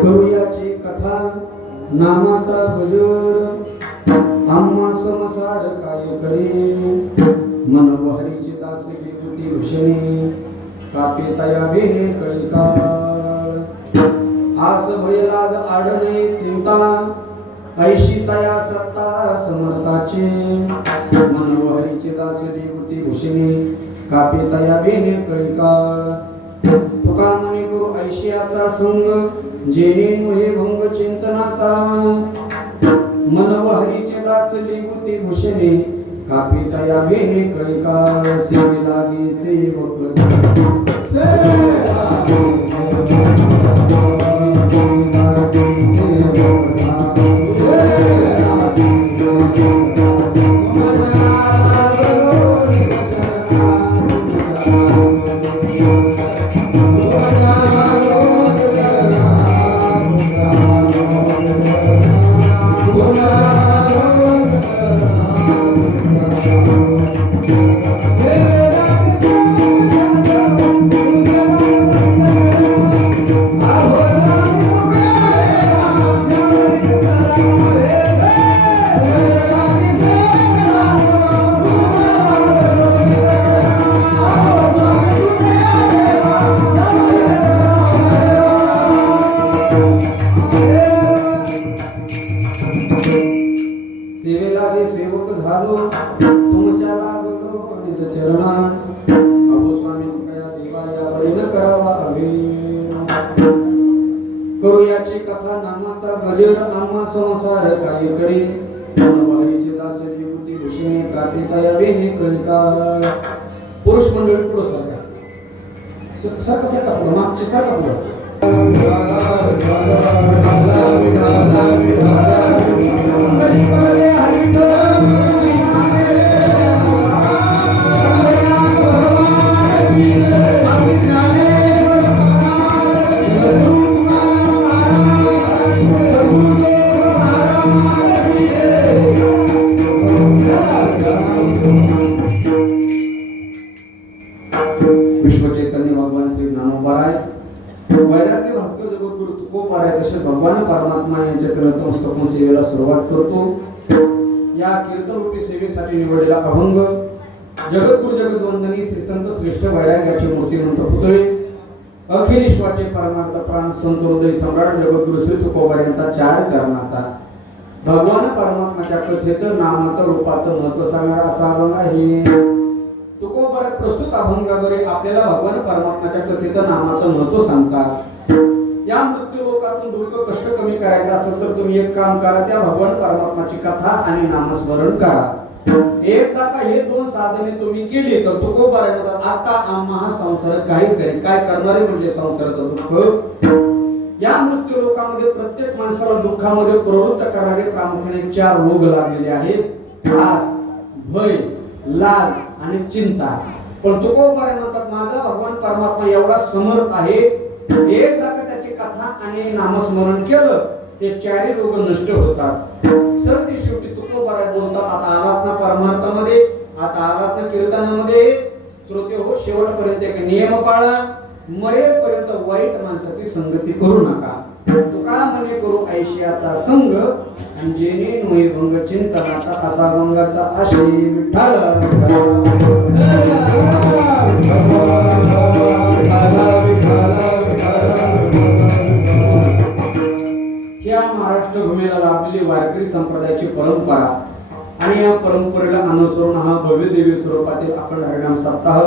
करूयाची कथा नामाचा गजर आम्हा संसार काय करे मन हरीची दास विभूती भूषणी कापे तया बेने कळिकाळ आस भयलाज आडणे चिंता ऐशी तया सत्ता समर्थाची मन हरीची दास विभूती भूषणी कापे तया बेने कळिकाळ तुका मने करू ऐशियाचा संग जेणे मुळे भंग चिंतनाचा मन हरीचे दास लिबुती भूषणे कापी तया बेने कळिकाळ सेवे लागे सेवक सेवेलागे सेवक झालो तुमच्या लागलो निज चरणात अहो स्वामी कया देवा या बरी न करावा हवे करूयाची कथा नामाचा गजर आम्हा संसार काय करे मन हरीचे दास विभूती भूषणे कापे तया बेने कळिकाळ पुरुष मंडळी पुढे सरका पुढे मागचे सरका पुढे विश्वचैतन्य भगवान श्री ज्ञानोबाराय वैराग्य भास्कर जगद्गुरु तुकोबाराय तसे भगवान परमात्मा यांच्या नतमस्तक सेवेला सुरुवात करतो. या कीर्तनरूपी सेवेसाठी निवडलेला अभंग जगद्गुरु जगद्वंदनी श्री संत श्रेष्ठ वैराग्याचे मूर्तिमंत पुतळे अखिल ईश्वराचे परमार्थ प्राण संत हृदय सम्राट जगद्गुरु श्री तुकोबार यांचा चार चरणाचा भगवान परमात्म्याच्या कथेचं नामाचं रूपाचं महत्व सांगणारा असा अभंग आहे. तुकोबार प्रस्तुत अभंगाद्वारे आपल्याला भगवान परमात्म्याच्या कथेचं नामाचं महत्व सांगतात. या मृत्यू लोकातून दुःख कष्ट कमी करायचं असेल तर तुम्ही एक काम करा, त्या भगवान परमात्म्याची कथा आणि नामस्मरण करा. एकदा का हे दोन साधने तुम्ही केली तर तुकोबार म्हणतात आता आम्हा हा संसार काय करेल. काय करणारे म्हणजे संसाराचं दुःख. या मृत्यू लोकांमध्ये प्रत्येक माणसाला दुःखामध्ये प्रवृत्त करणारे प्रामुख्याने चार रोग लागलेले आहेत. त्रास, भय, लाज आणि चिंता. पण तुकोबार म्हणतात माझा भगवान परमात्मा एवढा समर्थ आहे, एकदा का त्याची कथा आणि नामस्मरण केलं ते चारही रोग नष्ट होतात. सरते शेवटी तुकोबार बोलतात आता आलात ना परमार्थामध्ये, आता आलात ना कीर्तनामध्ये, श्रोते हो शेवटपर्यंत एक नियम पाळा, मरेपर्यंत वाईट माणसाची संगती करू नका. तुका मने करू ऐशियाचा संग आणि जेणे मोहि भंग चिंतनाचा असा भंगाचा आशय विठ्ठल. या महाराष्ट्र भूमीला लाभलेली वारकरी संप्रदायाची परंपरा आणि या परंपरेला अनुसरून हा भव्य देवी स्वरूपातील आपण हरिनाम सप्ताह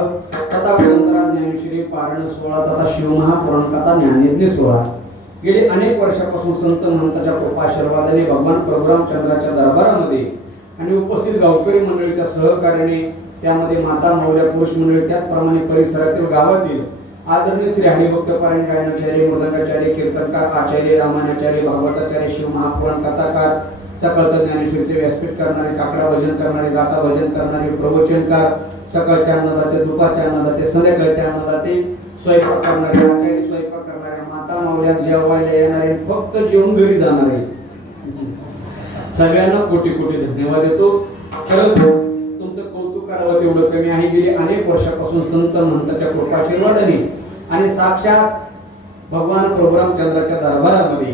तथा ग्रंथराज ज्ञानेश्वरी पारायण सोहळा तथा शिवमहापुराण कथा ज्ञानयज्ञ सोहळा गेली अनेक वर्षापासून संत महंताच्या कृपाशीर्वादाने भगवान प्रभुरामचंद्राच्या दरबारामध्ये आणि उपस्थित गावकरी मंडळीच्या सहकार्याने त्यामध्ये माता मौल्या पुरुष मंडळी त्याचप्रमाणे परिसरातील गावातील आदरणीय श्री हरिभक्त पारायण गायनाचार्य मृदंगाचार्य कीर्तनकार आचार्य रामायणाचार्य भागवताचार्य शिवमहापुराण कथाकार सकाळचं ज्ञानेश्वरीचे व्यासपीठ करणारे काकडा भजन करणारे गाथा भजन करणारे प्रवचनकार सकाळच्या अन्नदाते दुपारच्या अन्नदाते संध्याकाळच्या अन्नदाते स्वयंपाक करणारे आचार्य स्वयंपाक करणारे माता मावल्या जेवायला येणारे फक्त जेवून घरी जाणारे सगळ्यांना कोटी कोटी धन्यवाद देतो. खरंच तुमचं कौतुक करावं तेवढं कमी आहे. गेली अनेक वर्षापासून संत महंताच्या कृपाशीर्वादाने आणि साक्षात भगवान प्रभू रामचंद्राच्या दरबारामध्ये.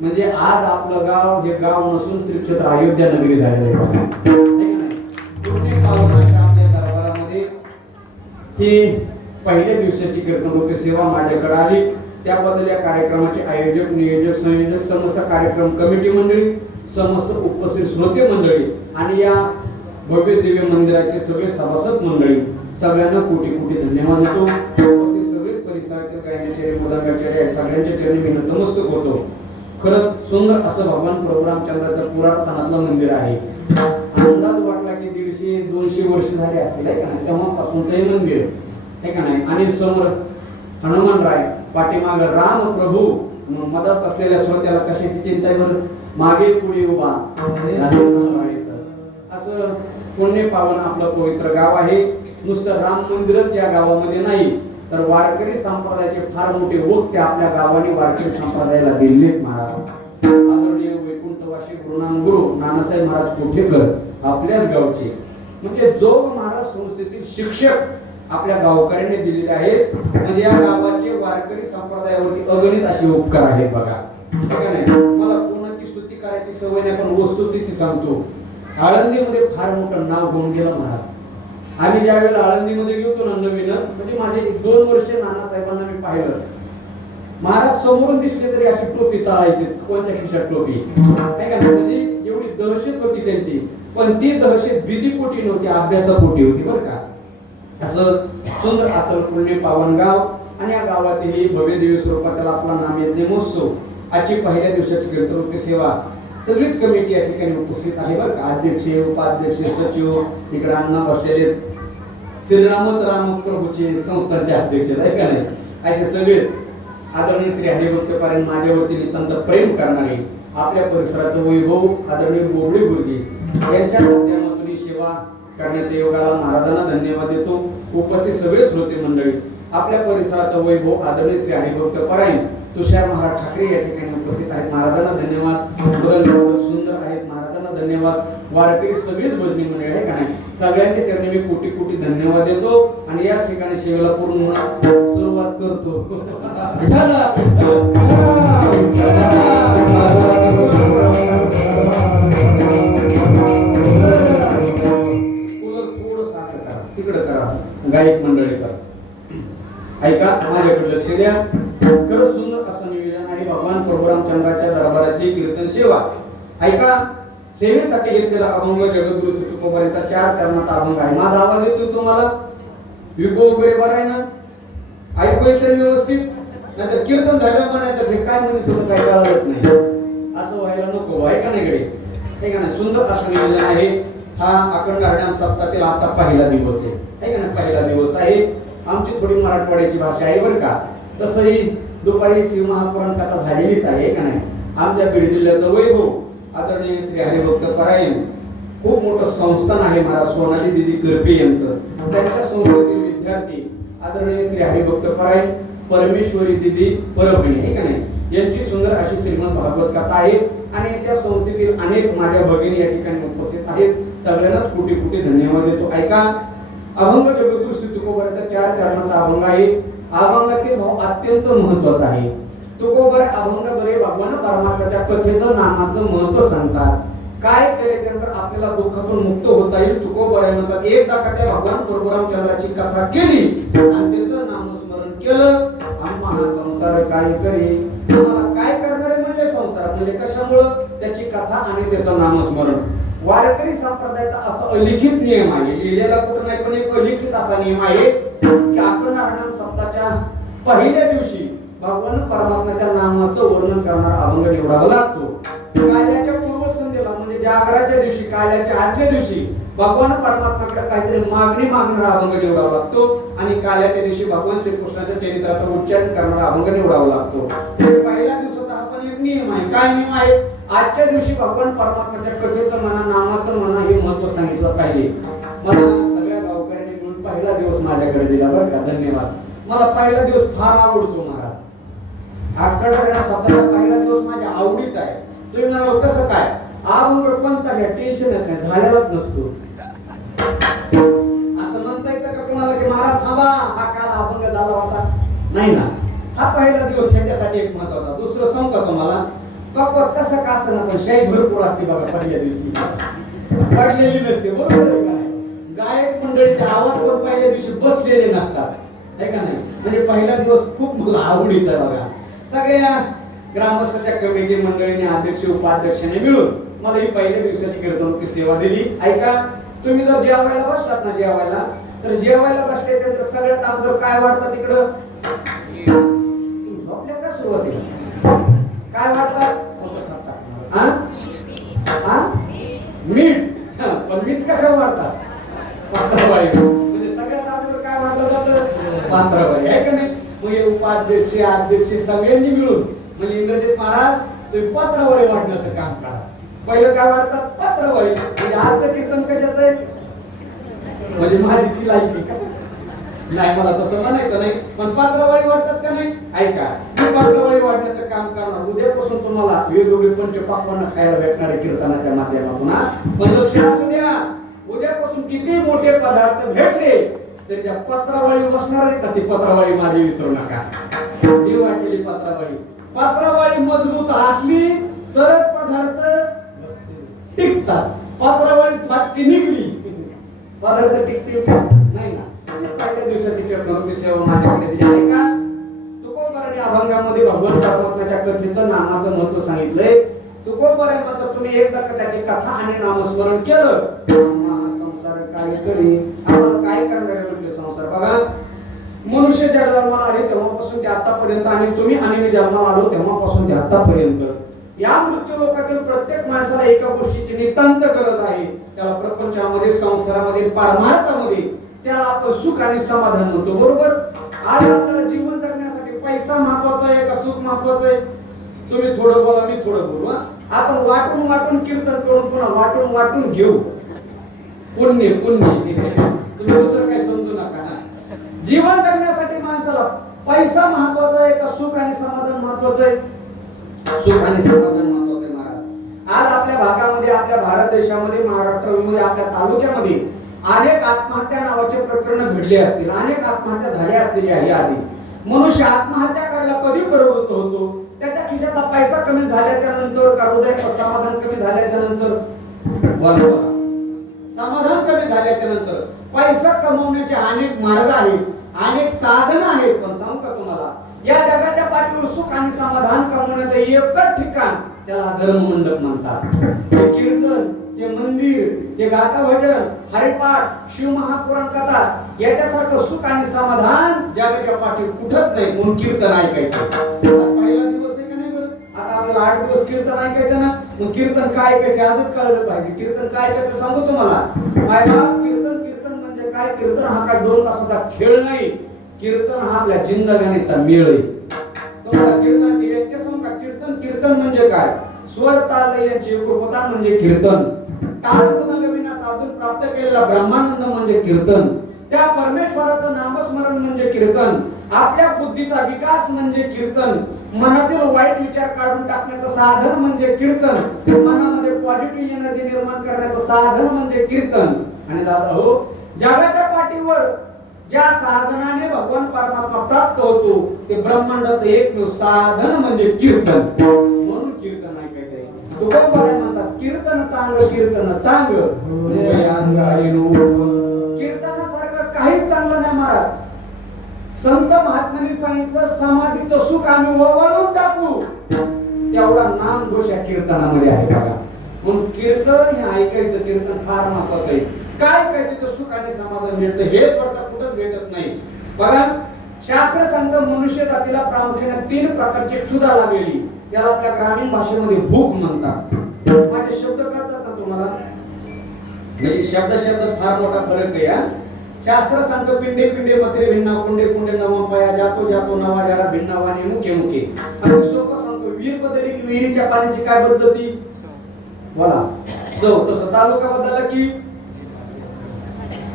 म्हणजे आज आपलं गाव हे गाव नसून श्री क्षेत्र अयोध्या नगरी झालेलं आहे. आपल्या दरबारामध्ये ही पहिल्या दिवसाची कीर्तन सेवा माझ्याकडे आली. त्याबद्दल या कार्यक्रमाचे आयोजक, नियोजक, संयोजक, समस्त कार्यक्रम कमिटी मंडळी, समस्त उपस्थित श्रोते मंडळी आणि या भव्य दिव्य मंदिराचे सगळे सभासद मंडळी सगळ्यांना कोटी कोटी धन्यवाद देतो. उपस्थित सगळे परिसरातील गायनाचार्य, मुदांगाचार्य सगळ्यांच्या चरणी मी नतमस्तक होतो. खरंच सुंदर असं भगवान प्रभू रामचंद्राचं पुरातनातलं मंदिर आहे. अंदाज वाटला की 150-200 वर्ष झाले असतील आहे का नाही, तेव्हापासूनचं हे मंदिर आहे का नाही. आणि समोर हनुमानराय, पाठीमाग राम प्रभू, मदत असलेल्या श्रोत्याला कशाची चिंता आहे, मागे पुढे उभा असं पुण्य पावन आपलं पवित्र गाव आहे. नुसतं राम मंदिरच या गावामध्ये नाही तर वारकरी संप्रदायाचे फार मोठे वक्ते आपल्या गावाने वारकरी संप्रदायाला दिलेत महाराज. आदरणीय वैकुंठवासी गुरुनाम गुरु नानासाहेब महाराज कोठेकर आपल्याच गावचे, म्हणजे जो महाराज संस्थेतील शिक्षक आपल्या गावकऱ्यांनी दिलेले आहेत. म्हणजे या गावाचे वारकरी संप्रदायावरती अगणित असे उपकार आहेत बघा. नाही मला कोणाची स्तुती करायची सवय नाही, पण वस्तुस्थिती सांगतो. आळंदीमध्ये फार मोठं नाव होऊन गेलं महाराज. आम्ही ज्या वेळेला आळंदीमध्ये गेलो ना नवीन, म्हणजे माझे 2 वर्ष नानासाहेबांना मी पाहिलं. महाराज समोरून दिसले तरी अशी टोपी चालायची, कोणत्या खिशात टोपी नाही का. म्हणजे एवढी दहशत होती त्यांची, पण ती दहशत विधीपोटी नव्हती, अभ्यासापोटी होती बरं का. असं सुंदर असं पुण्य पावन गाव आणि या गावातही भव्य दिव्य स्वरूपाला आपला नाम यज्ञ महोत्सव. आजची पहिल्या दिवसाची कीर्तन सेवा सगळीच कमिटी या ठिकाणी उपस्थित आहे बरं का. अध्यक्ष, उपाध्यक्ष, सचिव, तिकडे अण्णा बसलेले श्रीरामच राम प्रभूचे संस्थांचे अध्यक्ष आहे का नाही. असे सगळे आदरणीय श्री हरिभक्त पारायण माझ्यावरती नितांत प्रेम करणारे आपल्या परिसराचं वैभव आदरणीय बोबडे गुरुजी यांच्या माध्यमातून ही सेवा करण्याच्या योगाला महाराजांना धन्यवाद देतो. उपस्थित सगळे श्रोते मंडळी आपल्या परिसराचं वैभव आदरणीय श्री हरिभक्त पारायण तुषार महाराज ठाकरे या ठिकाणी उपस्थित आहेत. महाराजांना धन्यवाद. सुंदर आहेत, महाराजांना धन्यवाद. वारकरी सगळीच भजनी मंडळी आहे का नाही, सगळ्यांच्या चरणी मी कोटी कोटी धन्यवाद देतो आणि याच ठिकाणी सेवेला पूर्ण सुरुवात करतो. तिकडे करा गायक मंडळी करा, ऐका माझ्याकडे लक्ष द्या. खरंच सुंदर असं निवेदन आणि भगवान प्रभू रामचंद्राच्या दरबारातली कीर्तन सेवा ऐका. सेवेसाठी घेतलेला अभंग जगद्गुरु श्री तुकोबारायांचा 4 चरणाचा अभंग आहे. माझा आवाज येतो तुम्हाला? विको वगैरे बरं आहे ना? ऐकू येतं व्यवस्थित? नाहीतर कीर्तन झालं म्हणायचं हे काय म्हणत होतं काय कळत नाही, असं व्हायला नको आहे का नाही कडे, हे का नाही. सुंदर असं निवेदन आहे. हा अखंड हरिनाम सप्ताहातील आजचा पहिला दिवस आहे का नाही, पहिला दिवस आहे. आमची थोडी मराठवाड्याची भाषा आहे बरं का. तसंही दुपारी शिव महापुराण कथा झालेलीच आहे का नाही. आमच्या बीड जिल्ह्याचं वैभव आदरणीय श्री हरिभक्त पारायण खूप मोठं संस्थान आहे महाराज सोनाली दिदी करपे यांचं. त्यांच्या संस्थेतील विद्यार्थी आदरणीय श्री हरिभक्त पारायण परमेश्वरी दिदी परभणी आहे का नाही यांची सुंदर अशी श्रीमंत भागवत कथा आहे. आणि त्या संस्थेतील अनेक माझ्या भगिनी या ठिकाणी उपस्थित आहेत. सगळ्यांनाच कोटी कोटी धन्यवाद देतो. ऐका अभंग जगद्गुरु श्री तुकोबाराचा 4 चरणाचा अभंग आहे. अभंगातील भाव अत्यंत महत्वाचा आहे. तुकोबार अभंगाद्वारे भगवान परमात्म्याच्या कथेचं नामाचं महत्व सांगतात. काय केल्यानंतर आपल्याला दुःखातून मुक्त होता येईल. तुकोबार म्हणतात एकदा का त्या भगवान प्रभू रामचंद्राची कथा केली आणि त्याचं नामस्मरण केलं आणि महासंसार काय करी, काय करणारे म्हणजे संसार म्हणजे कशामुळं त्याची कथा आणि त्याचं नामस्मरण. वारकरी संप्रदायाचा असा अलिखित नियम आहे, लिहिलेला कुठं नाही पण एक अलिखित असा नियम आहे की अखंड हरिनाम सप्ताहाच्या पहिल्या दिवशी भगवान परमात्म्याच्या नामाचं वर्णन करणारा अभंग निवडावा लागतो. काल्याच्या पूर्वसंध्येला म्हणजे जागराच्या दिवशी, काल्याच्या आदल्या दिवशी भगवान परमात्म्याकडे काहीतरी मागणी मागणारा अभंग निवडावा लागतो आणि काल्याच्या दिवशी भगवान श्रीकृष्णाच्या चरित्राचा उच्चारण करणारा अभंग निवडावा लागतो. पहिल्या दिवसाचा हा पण एक नियम आहे. काय नियम आहे? आजच्या दिवशी भगवान परमात्म्याच्या कथेचं म्हणा, नामाचं म्हणा हे महत्व सांगितलं पाहिजे. मला सगळ्या गावकऱ्यांनी मिळून पहिला दिवस माझ्याकडे दिला बरं का, धन्यवाद. मला पहिला दिवस फार आवडतो महाराज. अखंड हरिनाम सप्ताहाचा पहिला दिवस माझ्या आवडीचा आहे. तुम्ही म्हणाल कसं काय? अभंग कोणता घ्या, टेन्शन येत नाही, झालेलाच नसतो. असं म्हणता येतं का कोणाला की महाराज थांबा हा काल अभंग झाला होता? नाही ना, हा पहिला दिवस ह्याच्यासाठी एक महत्वाचा. दुसरं सांगू का तुम्हाला, कपत कसा का असं ना पण शाही भरपूर असते बघा पहिल्या दिवशी, पडलेली नसते. बरोबर आहे का नाही? गायक मंडळीचे आवाज पण पहिल्या दिवशी बसलेले नसतात, आहे का नाही? म्हणजे पहिला दिवस खूप मला आवडीचा बघा. सगळ्या ग्रामस्थाच्या कमिटी मंडळीने अध्यक्ष उपाध्यक्षाने मिळून मला ही पहिल्या दिवसाची कीर्तनाची सेवा दिली. ऐका, तुम्ही जर जेवायला बसलात ना, जेवायला तर जेवायला बसल्यानंतर सगळ्यात अगोदर काय वाटतं तिकडं? झोपल्या का सुरुवातीला काय वाटतात? मीठ. पण मीठ कशावर वाढतात? पात्रावळी. म्हणजे सगळ्यात अगोदर काय वाटलं जातं? पात्रावळी, आहे का नाही? मग उपाध्यक्ष अध्यक्ष सगळ्यांनी मिळून म्हणजे इंद्रजित महाराज तुम्ही पात्रावळी वाटण्याचं काम करा. पहिलं काय वाटतात? पात्रावळी. म्हणजे आजचं कीर्तन कशाच आहे? म्हणजे माझी ती लायकी का नाही, मला तसं म्हणायचं नाही, पण पात्रावळी वाटतात का नाही? ऐका, मी पात्रावळी वाटण्याचं काम करणार. उद्यापासून तुम्हाला वेगवेगळे पंचपाक्वान्न खायला भेटणार आहे कीर्तनाच्या माध्यमातून. पण लक्ष असू द्या, उद्यापासून किती मोठे पदार्थ भेटले तरी त्या पत्रावळी बसणार आहे का? ती पत्रावळी माझी विसरू नका. मी वाटलेली पत्रावळी, पत्रावळी मजबूत असली तरच पदार्थ टिकतात. पत्रावळी फाटकी निघली पदार्थ टिकतील का? नाही ना. पहिल्या दिवसाची कीर्तनाची सेवा माझ्याकडे दिली आहे का? तुकोबाराने अभंगामध्ये भगवान परमात्म्याच्या कथेचं नामाचं महत्व सांगितलंय. तुकोबाराने म्हणतात तुम्ही एकदा त्याची कथा आणि नामस्मरण केलं, संसार काय करी आपण काय करणार आहे म्हटले संसार. बघा, मनुष्य ज्या जन्माला आले तेव्हापासून ते आतापर्यंत आणि तुम्ही आणि मी जन्माला आलो तेव्हापासून ते आतापर्यंत या मृत्यू लोकातील प्रत्येक माणसाला एका गोष्टीची नितांत गरज आहे. त्याला प्रपंचामध्ये, संसारामध्ये, परमार्थामध्ये त्याला आपण सुख आणि समाधान म्हणतो. बरोबर? आज आपल्याला जीवन जगण्यासाठी पैसा महत्वाचा आहे का सुख महत्वाचं आहे? तुम्ही थोडं बोला, मी थोडं बोलू. आपण वाटून वाटून कीर्तन करून पुन्हा वाटून वाटून घेऊ. पुण्य पुण्य तुम्ही दुसरं काही समजू नका ना. जीवन जगण्यासाठी माणसाला पैसा महत्वाचा आहे का सुख आणि समाधान महत्वाचं आहे? सुख आणि समाधान महत्वाचं आहे महाराज. आज आपल्या भागामध्ये, आपल्या भारत देशामध्ये, महाराष्ट्रामध्ये, आपल्या तालुक्यामध्ये अनेक आत्महत्या नावाचे प्रकरण घडले असतील, अनेक आत्महत्या झाल्या असतील. या आधी मनुष्य आत्महत्या करायला कधी प्रवृत्त होतो? त्याच्या खिशातला पैसा कमी झाल्याच्या नंतर का हृदयाचं समाधान कमी झाल्याच्या नंतर? बरोबर, समाधान कमी झाल्याच्या नंतर. पैसा कमवण्याचे अनेक मार्ग आहेत, अनेक साधन आहेत, पण सांगू का तुम्हाला, या जगाच्या पाठीवर सुख आणि समाधान कमवण्याचं एकच ठिकाण, त्याला धर्म मंडप म्हणतात. ते कीर्तन, ते मंदिर, ते गाथा भजन, हरिपाठ, शिव महापुराण कथा याच्यासारखं सुख आणि समाधान जगाच्या पाठीवर कुठंच नाही. म्हणून कीर्तन ऐकायचं. पहिला दिवस आहे का नाही बरं? आता आपल्याला 8 दिवस कीर्तन ऐकायचं ना. मग कीर्तन काय ऐकायचं आजच कळलं पाहिजे. कीर्तन काय ऐकायचं सांगू तुम्हाला. कीर्तन कीर्तन म्हणजे काय? कीर्तन हा काय 2 तासाचा खेळ नाही. कीर्तन हा आपल्या जिंदगानीचा मेळ आहे. तुम्हाला कीर्तनाची व्याख्या सांगू का? कीर्तन म्हणजे काय? स्वर ताल यांची एकरूपता म्हणजे कीर्तन. टाळ मृदंग विना साधून प्राप्त केलेला ब्रह्मानंद म्हणजे कीर्तन. त्या परमेश्वराचं नामस्मरण म्हणजे कीर्तन. आपल्या बुद्धीचा विकास म्हणजे कीर्तन. मनातील वाईट विचार काढून टाकण्याचं साधन म्हणजे कीर्तन. मनामध्ये पॉझिटिव्ह एनर्जी निर्माण करण्याचं साधन म्हणजे कीर्तन. आणि दादा हो, जगाच्या पाठीवर ज्या साधनाने भगवान परमात्मा प्राप्त होतो ते ब्रह्मांडाचं एकमेव साधन म्हणजे कीर्तन. म्हणून कीर्तन ऐकायचंय. तुकोबाराय म्हणतात कीर्तन चांगलं, कीर्तन चांगलं. कीर्तनासारखं काहीच चांगलं नाही महाराज. संत महात्म्यांनी सांगितलं समाधीचं सुख आम्ही वळवून टाकू, तेवढा नाम दोष या कीर्तनामध्ये आहे बघा. म्हणून कीर्तन हे ऐकायचं, कीर्तन फार महत्वाचं आहे. काय काय तिथं सुख आणि समाधान मिळतं हे स्वतः कुठंच भेटत नाही बघा. शास्त्र सांगतं मनुष्य जातीला प्रामुख्याने 3 प्रकारची क्षुधा लागलेली, त्याला आपल्या ग्रामीण भाषेमध्ये भूक म्हणतात. माझे शब्द कळतात ना तुम्हाला? म्हणजे शब्द फार मोठा फरक आहे. शास्त्र सांगतं पिंडे पिंडे मत्रे भिन्ना, कुंडे कुंडे नवंपया, जातो जातो नवा जरा भिन्नावाने मुखे मुखे. आणि सोपं सांगतो विहीर बदलली की विहिरीच्या पाण्याची काय बदलती? बोला चव. तसं तालुका बदलला की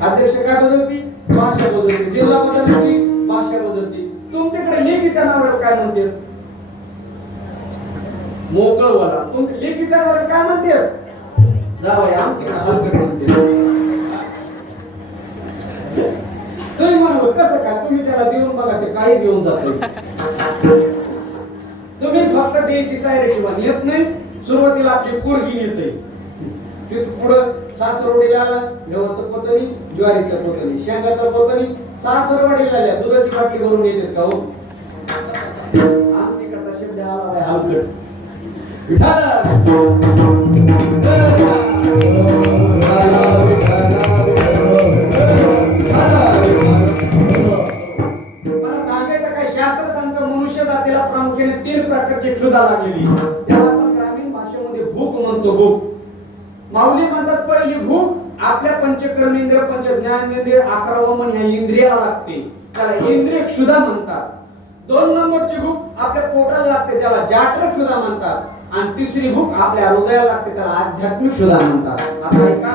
अध्यक्ष काय बदलती? भाषा बदलते. जिल्हा बदलला की भाषा बदलते. तुमच्याकडे लेखीच्या नावावर काय म्हणते? मोकळ बोला. तुमच्या लेखीच्या नावावर काय म्हणते? जावई आमच्याकडे हलकट म्हणते. तुम्ही म्हणालो कसं काय, तुम्ही त्याला देऊन बघा ते काही घेऊन जाते. तुम्ही फक्त द्यायची तयारी ठेवा. येत नाही सुरुवातीला आपली पोरगी येते, तिथं पुढं सासरवडीला आला गव्हाचं पोतनी, ज्वारीचं पोतनी, शेंगाचं पोतनी, सासरवडीला आल्या दुधाची बाटली भरून येतात का हो? आमच्याकडचा शब्द आला काय हलकट. मला सांगायचं काय, शास्त्र सांगतं मनुष्य जातीला प्रामुख्याने 3 प्रकारची क्षुधा लागलेली. त्याला आपण ग्रामीण भाषेमध्ये भूक म्हणतो. भूक माऊली म्हणतात पहिली भूक आपल्या पंचकर्मेंद्रिय पंच ज्ञानेंद्रिय 11वं मन ह्या इंद्रियाला लागते, त्याला इंद्रिय क्षुधा म्हणतात. 2 नंबरची भूक आपल्या पोटाला लागते, त्याला जाठर क्षुधा म्हणतात. आणि तिसरी भूक आपल्या हृदयाला लागते, त्याला आध्यात्मिक क्षुधा म्हणतात. आता ऐका,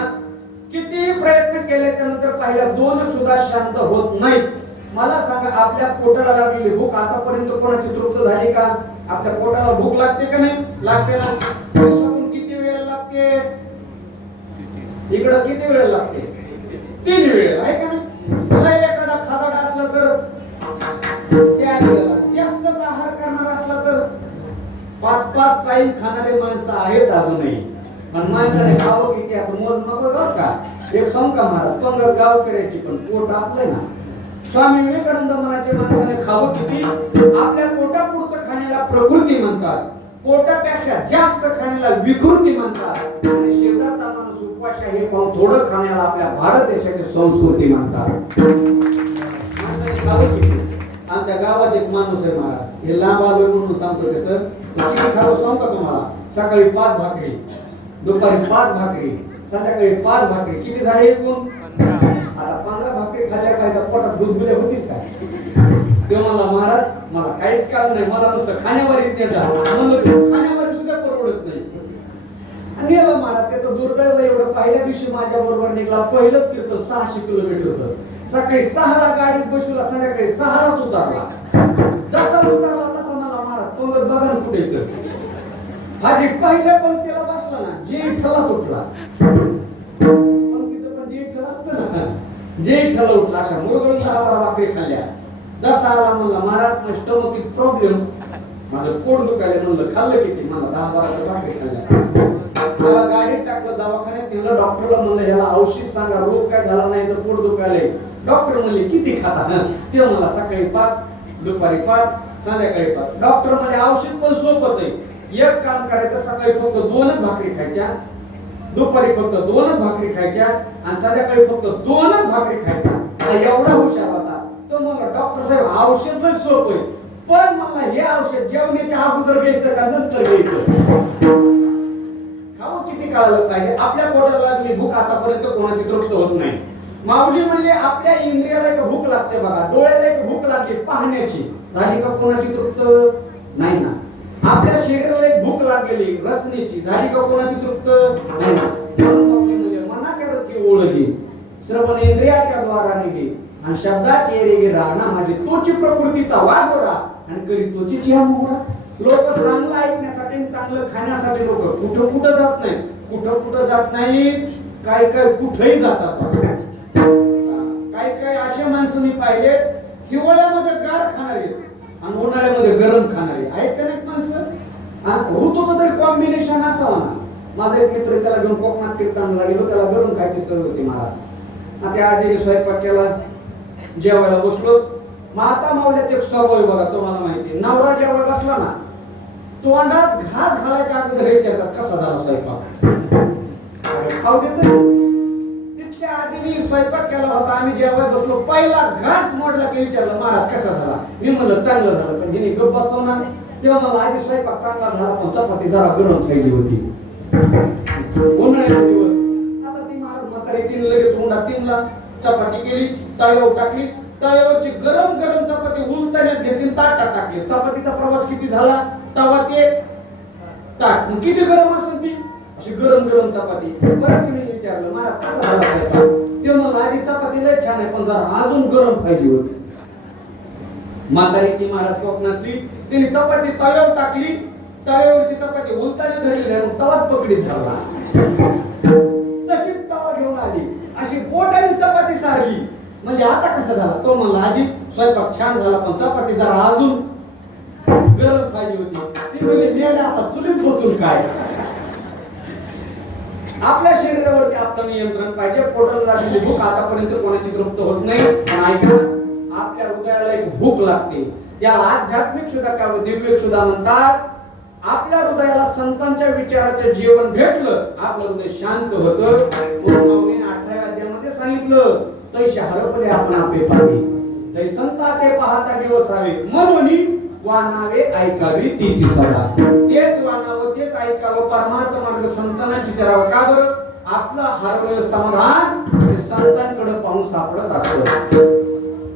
किती प्रयत्न केले त्यानंतर पहिल्या 2 क्षुधा शांत होत नाहीत. मला सांगा, आपल्या पोटाला लागलेली भूक आतापर्यंत कोणाची तृप्त झाली का? आपल्या पोटाला भूक लागते का नाही? लागते ना. दिवसातून किती वेळ लागते? इकडं किती वेळ लागते? 3 वेळ आहे का नाही? तुला एखादा खादाडा असला तर 4 वेळा, जास्त आहार करणारा असला तर 5-5 टाइम खाणारे माणसं आहेत अजूनही. पण माणसाने खावं किती आता मोज नको बरं का. एक संका महाराज पंगत गाव करायची पण पोट आपलंय ना. स्वामी विवेकानंद म्हणायचे माणसाने खावं किती? आपल्या पोटापुरतं खाण्याला प्रकृती म्हणतात, पोटापेक्षा जास्त खाण्याला विकृती म्हणतात. आणि शेजारचा माणूस उपाशी आहे पण थोडं खाण्याला आपल्या भारत देशाची संस्कृती म्हणतात. माणसाने खावं किती? आमच्या गावात एक माणूस आहे महाराज, हे लांब आलोय म्हणून सांगतो. त्याचं किती खावं सांगू का तुम्हाला? सकाळी 5 भाकरी, दुपारी 5 भाकरी, संध्याकाळी 5 भाकरी. किती झाले एकूण? आता 15 भाकरी खाल्ल्या काय तर पोटात गुदगुले होतील काय? ते मला महाराज मला काहीच काम नाही, मला नुसतं खाण्यावर येते जा म्हणलं. खाण्यावर सुद्धा परवडत नाही. आणि गेलो महाराज. त्याचं दुर्दैव एवढं, पहिल्या दिवशी माझ्या बरोबर निघाला पहिलं तीर्थ 600 किलोमीटर होतं. सकाळी 6ला गाडीत बसवला, संध्याकाळी 6लाच उतरला. जसा उतरला तसा मला महाराज पंगत बघा ना कुठे येतं. हाजी पहिल्या पंक्तीला बसला ना, जे ठला तुटला. पंक्तीचं पण जे ठल असतं ना, जे ठला उठला. अशा मुरगळून 10-12 भाकरी खाल्ल्या. जसा आला म्हणला महाराज स्टमकीत प्रॉब्लेम, माझं पोट दुखायला. म्हणलं खाल्लं किती? मला 10-12 भाकरी खाल्ल्या. त्याला गाडीत टाकलं, दवाखान्यात नेलं. डॉक्टरला म्हणलं याला औषध सांगा, रोग काय झाला नाही तर पोट दुखायलंय. डॉक्टर म्हणले किती खाता? ते मला सकाळी 5, दुपारी 5, संध्याकाळी 5. डॉक्टर म्हणले औषध पण सोपंच आहे. एक काम करायचं, सकाळी फक्त 2च भाकरी खायच्या, दुपारी फक्त 2च भाकरी खायच्या आणि संध्याकाळी फक्त 2च भाकरी खायच्या. एवढा हुशार होता तो. मला डॉक्टर साहेब औषध लय सोपं आहे, पण मला हे औषध जेवणाच्या अगोदर घ्यायचं का नंतर घ्यायचं? खावं किती कळालं पाहिजे. आपल्या पोटाला लागली भूक आतापर्यंत कोणाची तृप्त होत नाही. माऊली म्हणजे आपल्या इंद्रियाला एक भूक लागते बघा, डोळ्याला एक भूक लागली पाहण्याची, झाली का कोणाची तृप्त? नाही ना. आपल्या शरीराला एक भूक लागलेली रसनेची, झाली का कोणाची तृप्त? नाही ना. मना करती ओळखी श्रवण इंद्रियाच्या द्वाराने घे आणि शब्दाची एरेगे राहणा म्हणजे तोची प्रकृतीचा वागोरा आणि करी तोची चिया मोहरा. लोक चांगलं ऐकण्यासाठी, चांगलं खाण्यासाठी लोक कुठं कुठं जात नाही, कुठं जात नाही. काय काय कुठेही जातात. काय असे माणसं मी पाहिले, हिवाळ्यामध्ये गार खाणारे आणि उन्हाळ्यामध्ये गरम खाणारे आहेत का नाही माणसं? ऋतूचं तरी कॉम्बिनेशन असावं ना. माझा एक मित्र त्याला घेऊन कोकणात कीर्तनाला गेलो, त्याला गरम खायची सवय होती महाराज. त्या आजीने स्वयंपाक केला, जेवायला बसलो. माता मावल्यात एक स्वभाव बघा, तुम्हाला माहिती. नवरा जेवायला बसला ना, तोंडात घास घालायच्या अगोदर विचारतात कसा झाला स्वयंपाक, खाऊ देत. तिथल्या आजीने स्वयंपाक केला होता, आम्ही जेवायला बसलो. पहिला घास मोडला की विचारलं महाराज कसा झाला? मी म्हणलं चांगलं झालं. पण हिने गप्प बसवणार. तेव्हा मला आधी स्वयंपाक चांगला झाला पण चपाती जरा गरम खायची होती. उन्हाळ्याचे दिवस. आता ती महाराज म्हातारी तीन लगेच हुंडा तीनला चपाती केली, तव्यावर टाकली. तव्यावरची गरम गरम चपाती उलटण्यात घेतली, ताटात टाकली. चपातीचा प्रवास किती झाला? तवा ते ताट किती गरम असेल ती? अशी गरम गरम चपाती. बरं मी विचारलं महाराज कसा झाला स्वयंपाक? ते मला आधी चपाती लय छान आहे पण जरा अजून गरम पाहिजे होती. म्हातारी ती महाराज कोकणातली, तिने चपाती तव्यावर टाकली. तव्यावरची चपाती उलटाने धरली नाही, मग तवाच पकडीत धरला. तशीच तवा घेऊन आली, अशी पोटाने चपाती सारली. म्हणजे म्हणजे आता कसं झालं? तो म्हणला आजी स्वयंपाक छान झाला पण चपाती जरा अजून गरम पाहिजे होती. ती म्हणजे मेले आता चुलीत बसून काय. आपल्या शरीरावरती आपलं नियंत्रण पाहिजे. पोटाला लागलेली भूक आतापर्यंत कोणाची तृप्त होत नाही. पण ऐका, आपल्या हृदयाला एक भूक लागते, ज्याला आध्यात्मिक सुद्धा किंवा दिव्य सुद्धा म्हणतात. आपल्या हृदयाला संतांच्या विचाराचे जेवण भेटलं, आपलं हृदय शांत होतं. गुरुमाऊलीने 18व्या अध्यायामध्ये सांगितलं, तैसे हरपले आपण आपे पावी, तै संता ते पाहता दिवसावे, म्हणून वानावे ऐकावी तीची सभा. तेच वानावं, तेच ऐकावं, परमार्थ मार्ग संतांना विचारावं. का बरं? आपलं हरवलेलं समाधान संतांकडे पाहून सापडत असतं.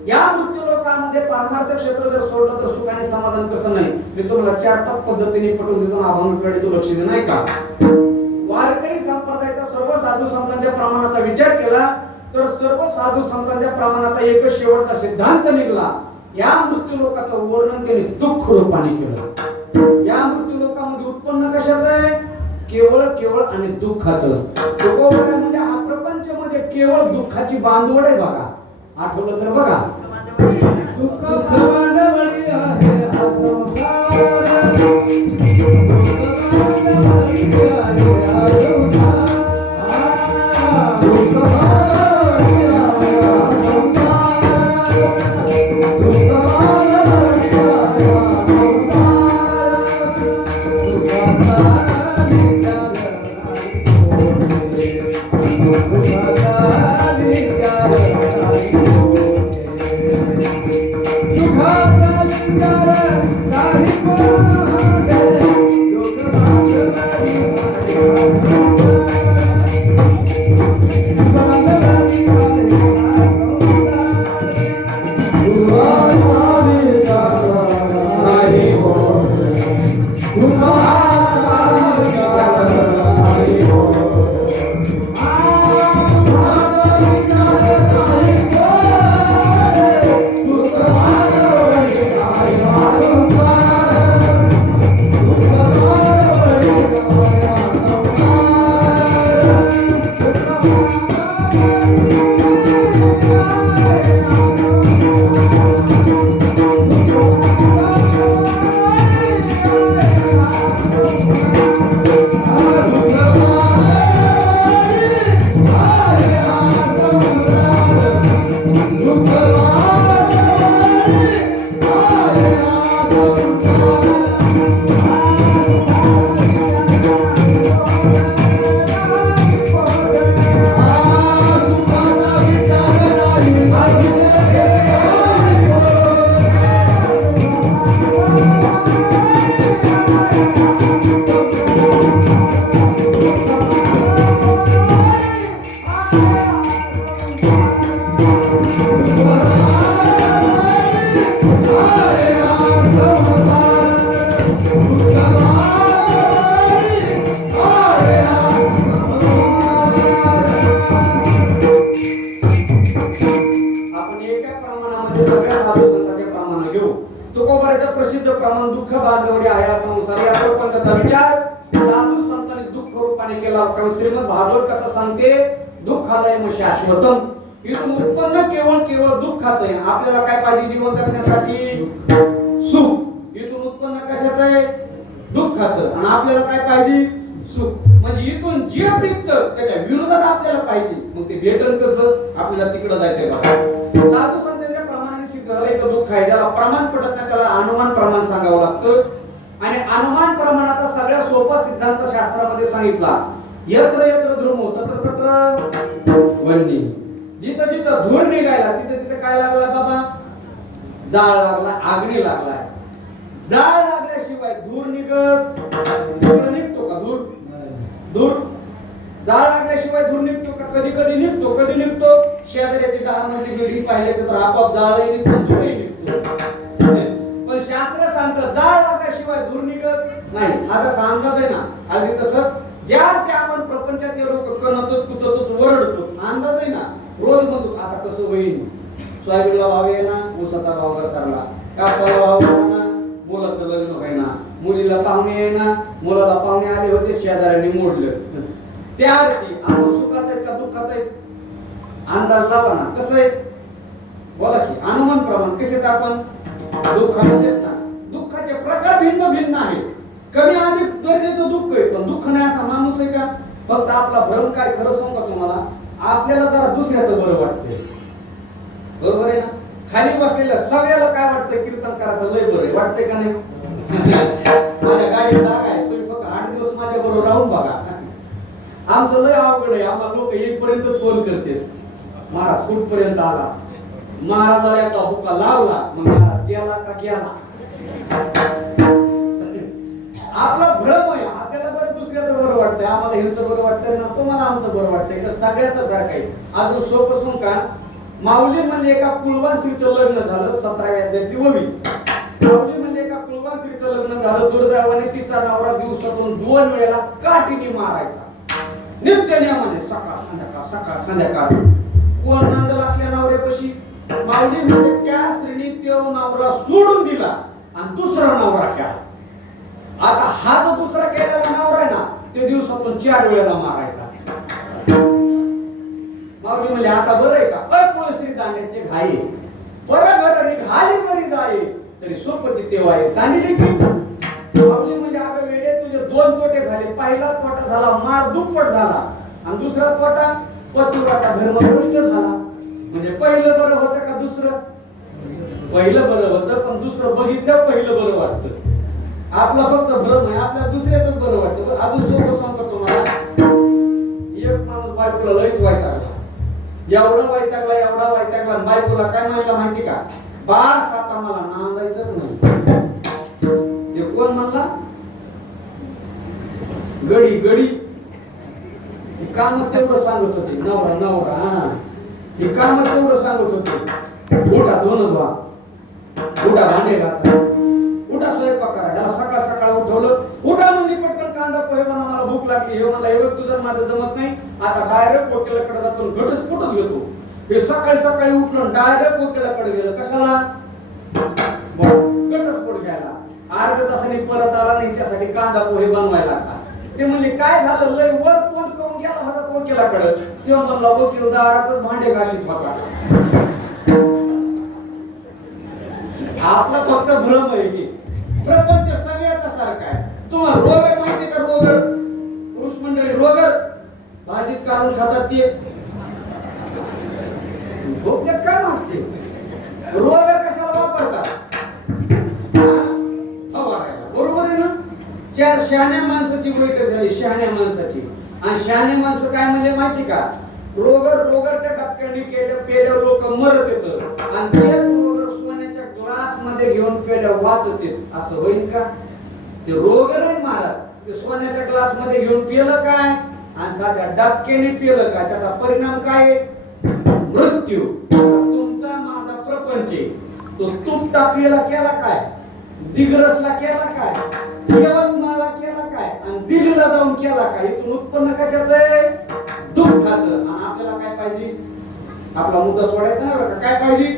या मृत्यू लोकांमध्ये परमार्थ क्षेत्र जर सोडलं तर सुख आणि समाधान कसं नाही? मी तुम्हाला 4-5 पद्धतीने पटवून देतो. अभंगाकडे तो लक्ष दे, नाही का? वारकरी संप्रदायाचा सर्व साधू संतांच्या प्रमाणाचा विचार केला तर सर्व साधू संतांच्या प्रमाणाचा एकच शेवटचा सिद्धांत निघाला. या मृत्यू लोकांचं वर्णन त्यांनी दुःख रूपाने केलं. या मृत्यू लोकांमध्ये उत्पन्न कशाचं आहे? केवळ आणि दुःखाचं. म्हणजे हा प्रपंच मध्ये केवळ दुःखाची बांधवड आहे बघा. आठवलं तर बघा, दुःख बांधवडी आहे प्रसिद्ध प्रमाण दुःख बांधवडी आया संसार या प्रपंचाचा विचार साधू संतांनी दुःख रूपाने केला. श्रीमद भागवत कथा सांगते दुःखालय म शाश्वतम. इथून उत्पन्न केवळ दुःखाचं आहे. आपल्याला काय पाहिजे जीवन जगण्यासाठी? सुख. इथून उत्पन्न कशाचं आहे? दुःखाचं. आणि आपल्याला काय पाहिजे? सुख. म्हणजे इथून जे पिकतं त्याच्या विरोधात आपल्याला पाहिजे. मग ते भेटल कसं? आपल्याला तिकडे जायचंय बघा. साधू संतांच्या प्रमाणाने सिद्ध झालंय तर दुःख आहे. ज्याला प्रमाण पटत नाही त्याला अनुमान प्रमाण सांगावं लागतं. आणि अनुमान प्रमाणाचा सगळ्यात सोपा सिद्धांत शास्त्रामध्ये सांगितला. यत्र यत्र ध्रुमो तत्र तत्र वन्नी. जिथं जिथं धूर निघायला तिथं तिथं काय लागला बाबा? जाळ लागला, आगणी लागलाय. जाळ लागल्याशिवाय धूर निघतो का? धूर जाळ लागल्याशिवाय धूर निघतो का? कधी कधी निघतो. शेजाऱ्याची 10 मध्ये बिल्डिंग पाहिले तर आपोआप जाळही निघतो, धूरही निघतो. पण शास्त्र सांगतं जाळ लागल्याशिवाय धूर निघत नाही. आता सांगत आहे ना अगदी तसं ज्या ते आपण प्रपंचात कुततो वरडतो. अंदाज आहे ना रोज म्हणतो आता कसं होईल? सोयाबीनला भाव आहे ना, ऊसाचा भाव घसरला, कापसाला भाव ना, मुलाचं लग्न व्हायना, मुलीला पाहुणे आहे ना, मुलाला पाहुणे आले होते, शेजाऱ्यांनी मोडलं. त्या अर्थी आपण सुखात आहेत का दुःखात आहेत? अंदाज लावा ना. कसं आहे? बोला की अनुमान प्रमाण कसे आपण दुःखामध्ये ना दुःखाचे प्रकार भिन्न भिन्न आहेत. कमी अधिक दर्जाचं दुःख आहे, पण दुःख नाही असा माणूस आहे का? फक्त आपला भ्रम काय, खरं सांगू का तुम्हाला, आपल्याला जरा दुसऱ्याचं बरं वाटतंय. बरोबर आहे ना? खाली बसलेल्या सगळ्याला काय वाटतं, कीर्तन करायचं लय बरं वाटतंय का नाही? माझ्या गाडीत जागा आहे, तुम्ही फक्त 8 दिवस माझ्या बरोबर राहून बघा. आमचं लय अवघड आहे. आम्हाला लोक येईपर्यंत फोन करते, महाराज कुठपर्यंत आला, महाराजाला एका हुका लावला, मग महाराज गेला का गेला. आपला भ्रम आहे. आपल्याला बरं दुसऱ्याचं बरं वाटतंय, आम्हाला ह्यांचं बरं वाटतंय ना तुम्हाला आमचं बरं वाटतंय, तर सगळ्याच सारखं आहे. अजून सोपं सांगू का, माऊली म्हणजे एका कुलवासीचं लग्न झालं 17व्या अध्यायाची ओवी. माऊली म्हणजे एका कुलवासीचं लग्न झालं, दुर्दैवाने तिचा नवरा दिवसातून 2 वेळेला काठीने मारायचा नित्य नियमाने, सकाळ संध्याकाळ सकाळ संध्याकाळ. कोण नांदला असल्या नवऱ्यापाशी? माऊली म्हणजे त्या स्त्रीने तो नवरा सोडून दिला आणि दुसरा नवरा केला. आता हा जो दुसरा केलेला नवरा आहे ना, ते दिवसातून 4 वेळेला मारायचा. माऊली म्हणजे आता बरं आहे का? अपुळ स्त्री जाण्याचे घाई, बरं निघाली जरी जाई तरी सोपती तेव्हा सांगितली की. माऊली म्हणजे अगं वेडे, तुझे 2 तोटे झाले. पहिला तोटा झाला मार दुप्पट झाला, आणि दुसरा तोटा पतिव्रता धर्मभ्रष्ट झाला. म्हणजे पहिलं बरं होतं का दुसरं? पहिलं बरं होतं, पण दुसरं बघितलं पहिलं बरं वाटतं. आपला फक्त भ्रम आहे, आपल्या दुसऱ्याच बरं वाटतं. अजून सोपं सांगतो तुम्हाला, एक माणूस बायकोला लयच वैतागला, एवढा वैतागला, बायकोला काय म्हणला माहिती का? 12 साता मला नांदायचं नाही. ते कोण म्हणला? गडी काम तेवढं सांगत होते. नवरा हे काम तेवढं सांगत होते. उठा धुणं धुवा, उठा भांडे घासा, उठा स्वयंपाक करा. त्याला सकाळ उठवलं, उठा म्हणली पटकन कांदा पोहे म्हणा, मला भूक लागली. हे म्हणला, हे तुझं माझं जमत नाही, आता डायरेक्ट पोटेलाकडे जातो, घटस्फोटच घेतो. हे सकाळी उठलं डायरेक्ट पोटेलाकडे गेलं. कशाला? घटस्फोट घ्यायला. अर्ध्या तासाने परत आला नाही, त्यासाठी कांदा पोहे बनवायला लागला. ते म्हणले काय झालं, लय वर तोंड करून गेला होता वकिलाकडे. तेव्हा म्हणला वकील दारातच भांडे घाशीत होता. आपला फक्त भ्रम आहे की प्रपंच सगळ्याचा सारखा आहे. तुम्हाला रोगर माहिती का? रोगर पुरुष मंडळी रोगर भाजीत काढून खातात ते काय मागते? रोगर कशाला वापरतात? फवारायला. बरोबर आहे ना? 4 शहाण्या माणसाची बैठक झाली, शहाण्या माणसाची. आणि शहाण्या माणसं काय म्हणजे माहिती का? रोगरच्या डबक्याने पेल्या लोक मरत येत, आणि ते रोगर सोन्याच्या ग्लास मध्ये घेऊन पेल्या वाचत येत. असं होईल का? ते रोगर महाराज ते सोन्याच्या ग्लास मध्ये घेऊन पिलं काय, आणि साध्या डबक्याने पिलं काय, त्याचा परिणाम काय? मृत्यू. तुमचा माझा प्रपंच, तो तूप टाकलेला केला काय, दिग्रसला केला काय, यवनमाळा केला काय, आणि दिल्लीला जाऊन केला काय. इथून उत्पन्न कशाचं आहे? दुःखाचं. आणि आपल्याला काय पाहिजे? आपला मुद्दा सोडायचा नाही बरं का? काय पाहिजे?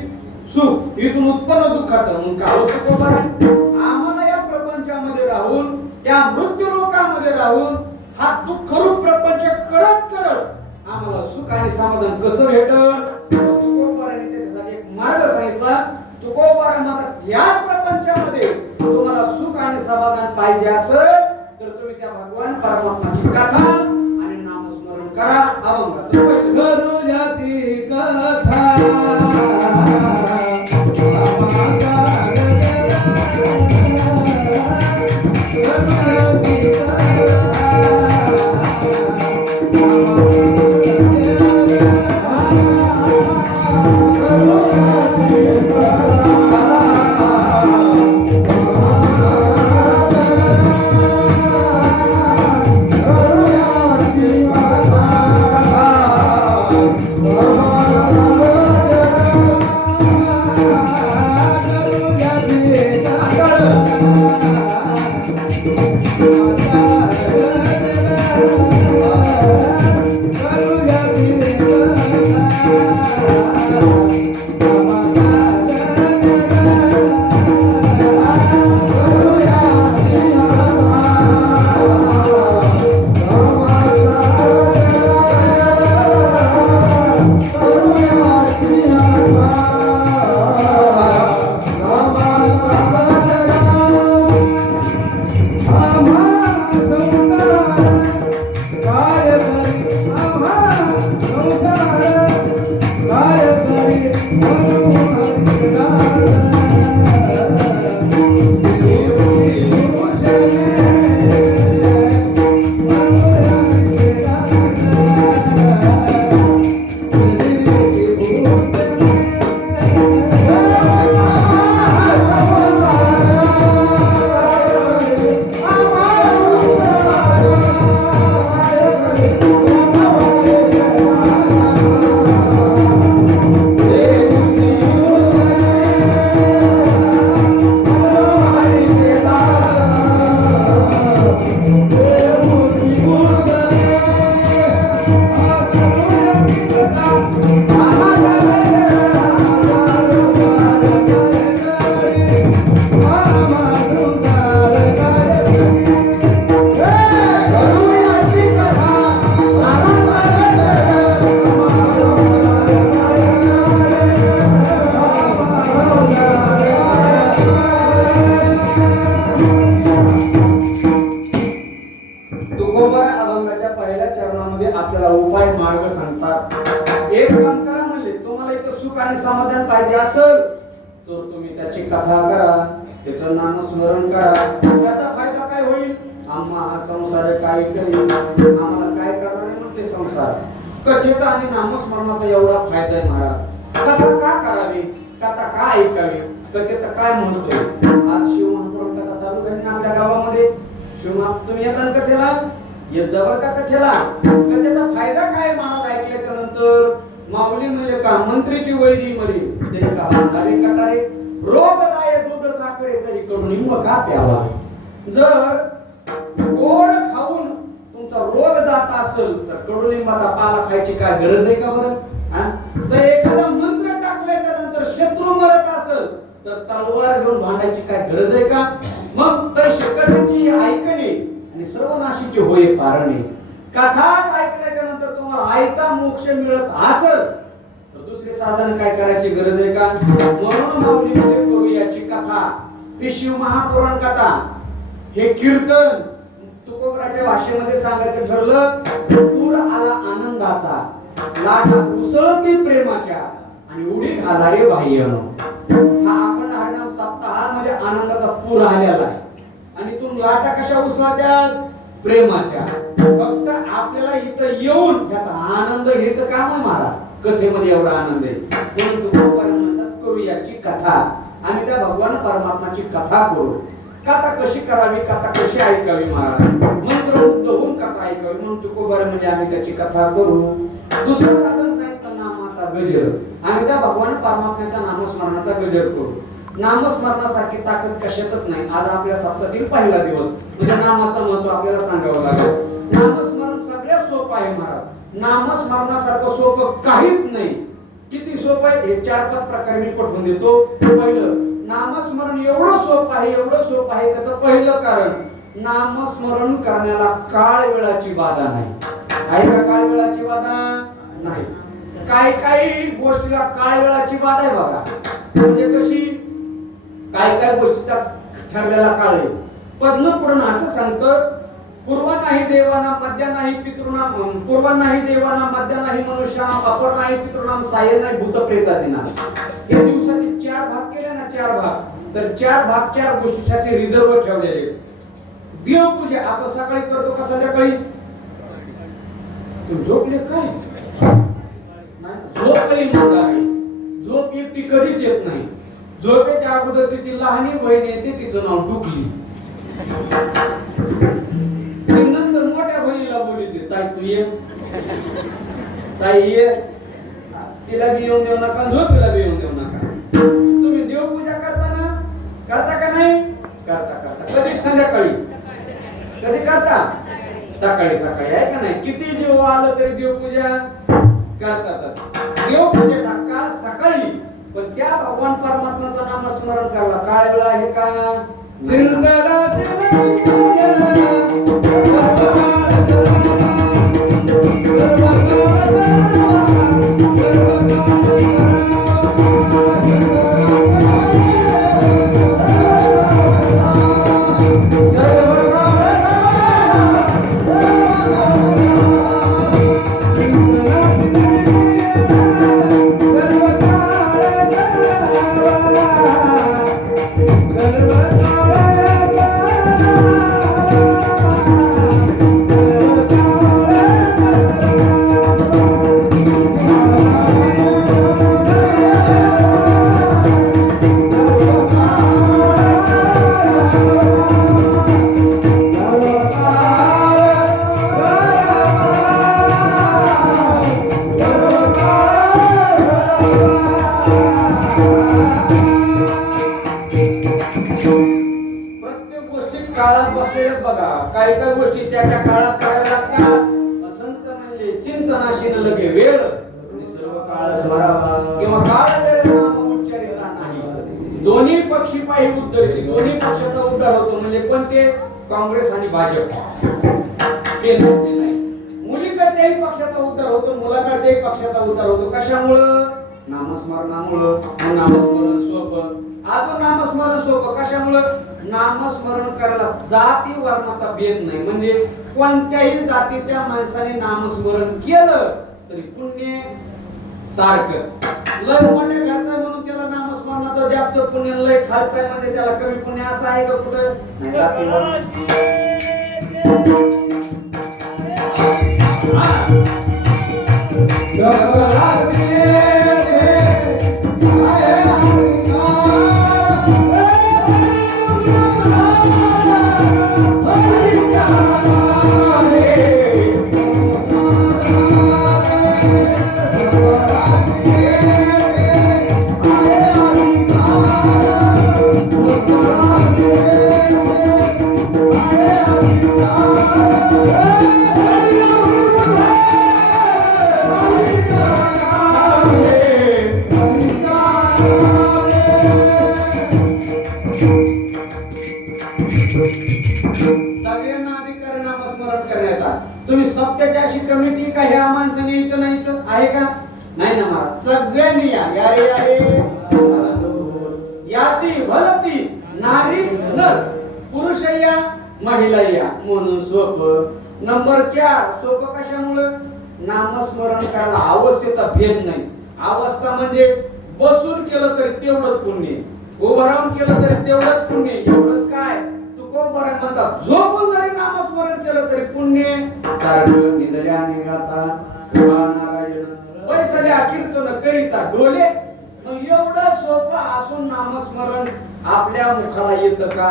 सुख. इथून उत्पन्न दुःखाचं. मग काय होतं बरं? आम्हाला या प्रपंचामध्ये राहून, या मृत्यू लोकांमध्ये राहून, हा दुःखरूप प्रपंच करत आम्हाला सुख आणि समाधान कसं भेटल? तुकोबाराने त्याच्यासाठी एक मार्ग सांगितला. तुकोबारा म्हणतात, या प्रपंचामध्ये तुम्हाला सुख आणि समाधान पाहिजे असेल तर तुम्ही त्या भगवान परमात्माची कथा आणि नामस्मरण करा. अभंग गरुजाची कथा शास्त्रामध्ये आपल्याला उपाय मार्ग सांगतात. एक काम करा म्हणले, तुम्हाला इथं सुख आणि समाधान पाहिजे असेल तर तुम्ही त्याची कथा करा, त्याचं नामस्मरण करा. त्याचा फायदा काय होईल? आम्हा हा संसार काय करेल, आम्हाला काय करणार आहे म्हणते संसार. कथेचा आणि नामस्मरणाचा एवढा फायदा आहे महाराज. कथा का करावी, कथा का ऐकावी, कथेचं काय म्हणतोय. आज शिव महापुराण कथा चालू झाली आपल्या गावामध्ये. तुम्ही येतात कथेला, येत जवळ का कथेला. कथेचा फायदा काय महाराज ऐकल्याच्या नंतर? माऊली म्हणजे का मंत्रीची वैरी मरी तरी का नावे कटारे, रोग लाये दूध साखरे तरी कडुनिंब का प्यावा. जर गोड खाऊन तुमचा रोग जात असेल तर कडुलिंबाचा पाला खायची काय गरज आहे का बरं? तर एखादा मंत्र टाकल्याच्या नंतर शत्रू मरत असेल तर तलवार घेऊन भांडायची काय गरज आहे का? मग तर शकटांची ऐकणे आणि सर्वनाशीची होय कारणे. कथा ऐकल्याच्या नंतर तुम्हाला आयता मोक्ष मिळत असेल तर दुसरे साधन काय करायची गरज आहे का? म्हणून माऊली मध्ये करू याची कथा, ती शिव महापुराण कथा, हे कीर्तन. तुकोबराच्या भाषेमध्ये सांगायचं ठरलं, पूर आला आनंदाचा, लाट उसळती प्रेमाच्या आणि उडी घाला रे बाह्यनो. हा अखंड हरिनाम सप्ताह म्हणजे आनंदाचा पूर आलेला आहे आणि तू लाटा कशा उसळत्यात? प्रेमाच्या. फक्त आपल्याला इथं येऊन याचा आनंद घ्यायचं काम आहे महाराज. कथेमध्ये एवढा आनंद आहे म्हणून तुकोबराज म्हणतात करू याची कथा. आम्ही त्या भगवान परमात्माची कथा करू. कथा कशी करावी, कथा कशी ऐकावी महाराज, मंत्रमुग्ध होऊन कथा ऐकावी म्हणून तुकोबराज म्हणजे आम्ही त्याची कथा करू. दुसरं साधन सांगितलं नामाचा गजर. आम्ही त्या भगवान परमात्म्याच्या नामस्मरणाचा गजर करू. नामस्मरणासारखी ताकद कशातच नाही. आज आपल्या सप्ताहातील पहिला दिवस म्हणजे नामाचं महत्व आपल्याला सांगावं लागेल. नामस्मरण सगळ्यात सोपं आहे महाराज. नामस्मरणासारखं सोपं काहीच नाही. किती सोपं आहे हे 4-5 प्रकारे मी पटवून देतो. पहिलं, नामस्मरण एवढं सोपं आहे, एवढं सोपं आहे त्याचं पहिलं कारण, नामस्मरण करण्याला काळ वेळाची बाधा नाही. आहे का काळ वेळाची बाधा? नाही. काही गोष्टीला काळ वेळाची बाधा आहे बघा. म्हणजे कशी? काय गोष्टीचा ठरलेला काळ आहे. पद्मपुराण असं सांगतं, पूर्व नाही देवाना, मध्य नाही पितृनाम, पूर्व नाही देवाना, मध्य नाही मनुष्याना, अपर नाही पितृनाम, साय नाही भूत प्रेतादीना. या दिवसाचे 4 भाग केले ना, 4 भाग, तर 4 भाग 4 गोष्टीसाठी रिझर्व ठेवलेले. देवपूजा आपण सकाळी करतो का संध्याकाळी? झोपले काय? झोप आहे. झोप एकटी कधीच येत नाही. झोपेच्या अगोदर तिची लहानी बहीण येते, तिचं नाव टुकली. नंतर मोठ्या बहिणीला बोलते, ताई तू ये, ताई ये. तिला बी येऊन देऊ नका, झोपेला बी येऊन देऊ नका. तुम्ही देवपूजा करता ना? करता का नाही? करता. कधी? संध्याकाळी. कधी करता? सकाळी आहे का नाही? किती जीव आलं तरी देवपूजा करतात. देवपूजेचा काळ सकाळी, पण त्या भगवान परमात्म्याचं नामस्मरण करायला काळ वेळ आहे का? काही गोष्टी त्या काळात कराव्या लागतात. संत म्हणजे चिंतनाशीन लगे वेळ आणि सर्व काळ स्मरावा किंवा काळ वेळ नाम उच्चारिता नाही. दोन्ही पक्षी पायी उद्धरते. दोन्ही पक्षाचा उद्धार होतो. म्हणजे कोणते? काँग्रेस आणि भाजप. हे नाही. मुलीकडच्याही पक्षाचा उद्धार होतो, मुलाकडच्याही पक्षाचा उद्धार होतो. कशामुळं? नामस्मरणामुळं. नामस्मरण सोपं. अजून नामस्मरण सोपं कशामुळं? नामस्मरण करायला जाती वर्णाचा भेद नाही. म्हणजे कोणत्याही जातीच्या माणसाने नामस्मरण केलं तरी पुण्य सारखं. लय मोठ्या घरचा म्हणून त्याला नामस्मरणाचं जास्त पुण्य, लय खालचा आहे म्हणजे त्याला कमी पुण्य, असं आहे का कुठं? नाही. जातीवर सगळ्यांना अधिकार नामस्मरण करण्याचा. तुम्ही सत्याची अशी कमिटी का ह्या माणसाने इथं नाही इथं आहे का? नाही ना महाराज, सगळ्यांनी या. यारे यारे याती भलती नारी नर, पुरुष या महिला या, म्हणून सोप. नंबर 4 सोप कशामुळे? नामस्मरण करायला अवस्थेचा भेद नाही. अवस्था म्हणजे बसून केलं तरी तेवढंच पुण्य, उभं राहून केलं तरी तेवढंच पुण्य. एवढंच काय तुकोबरा म्हणतात, झोपून जरी नामस्मरण केलं तरी पुण्य सारखं. निधल्या निघाता नारायण बैसल्या कीर्तन करिता डोले. एवढं सोपं असून नामस्मरण आपल्या मुखाला येतं का?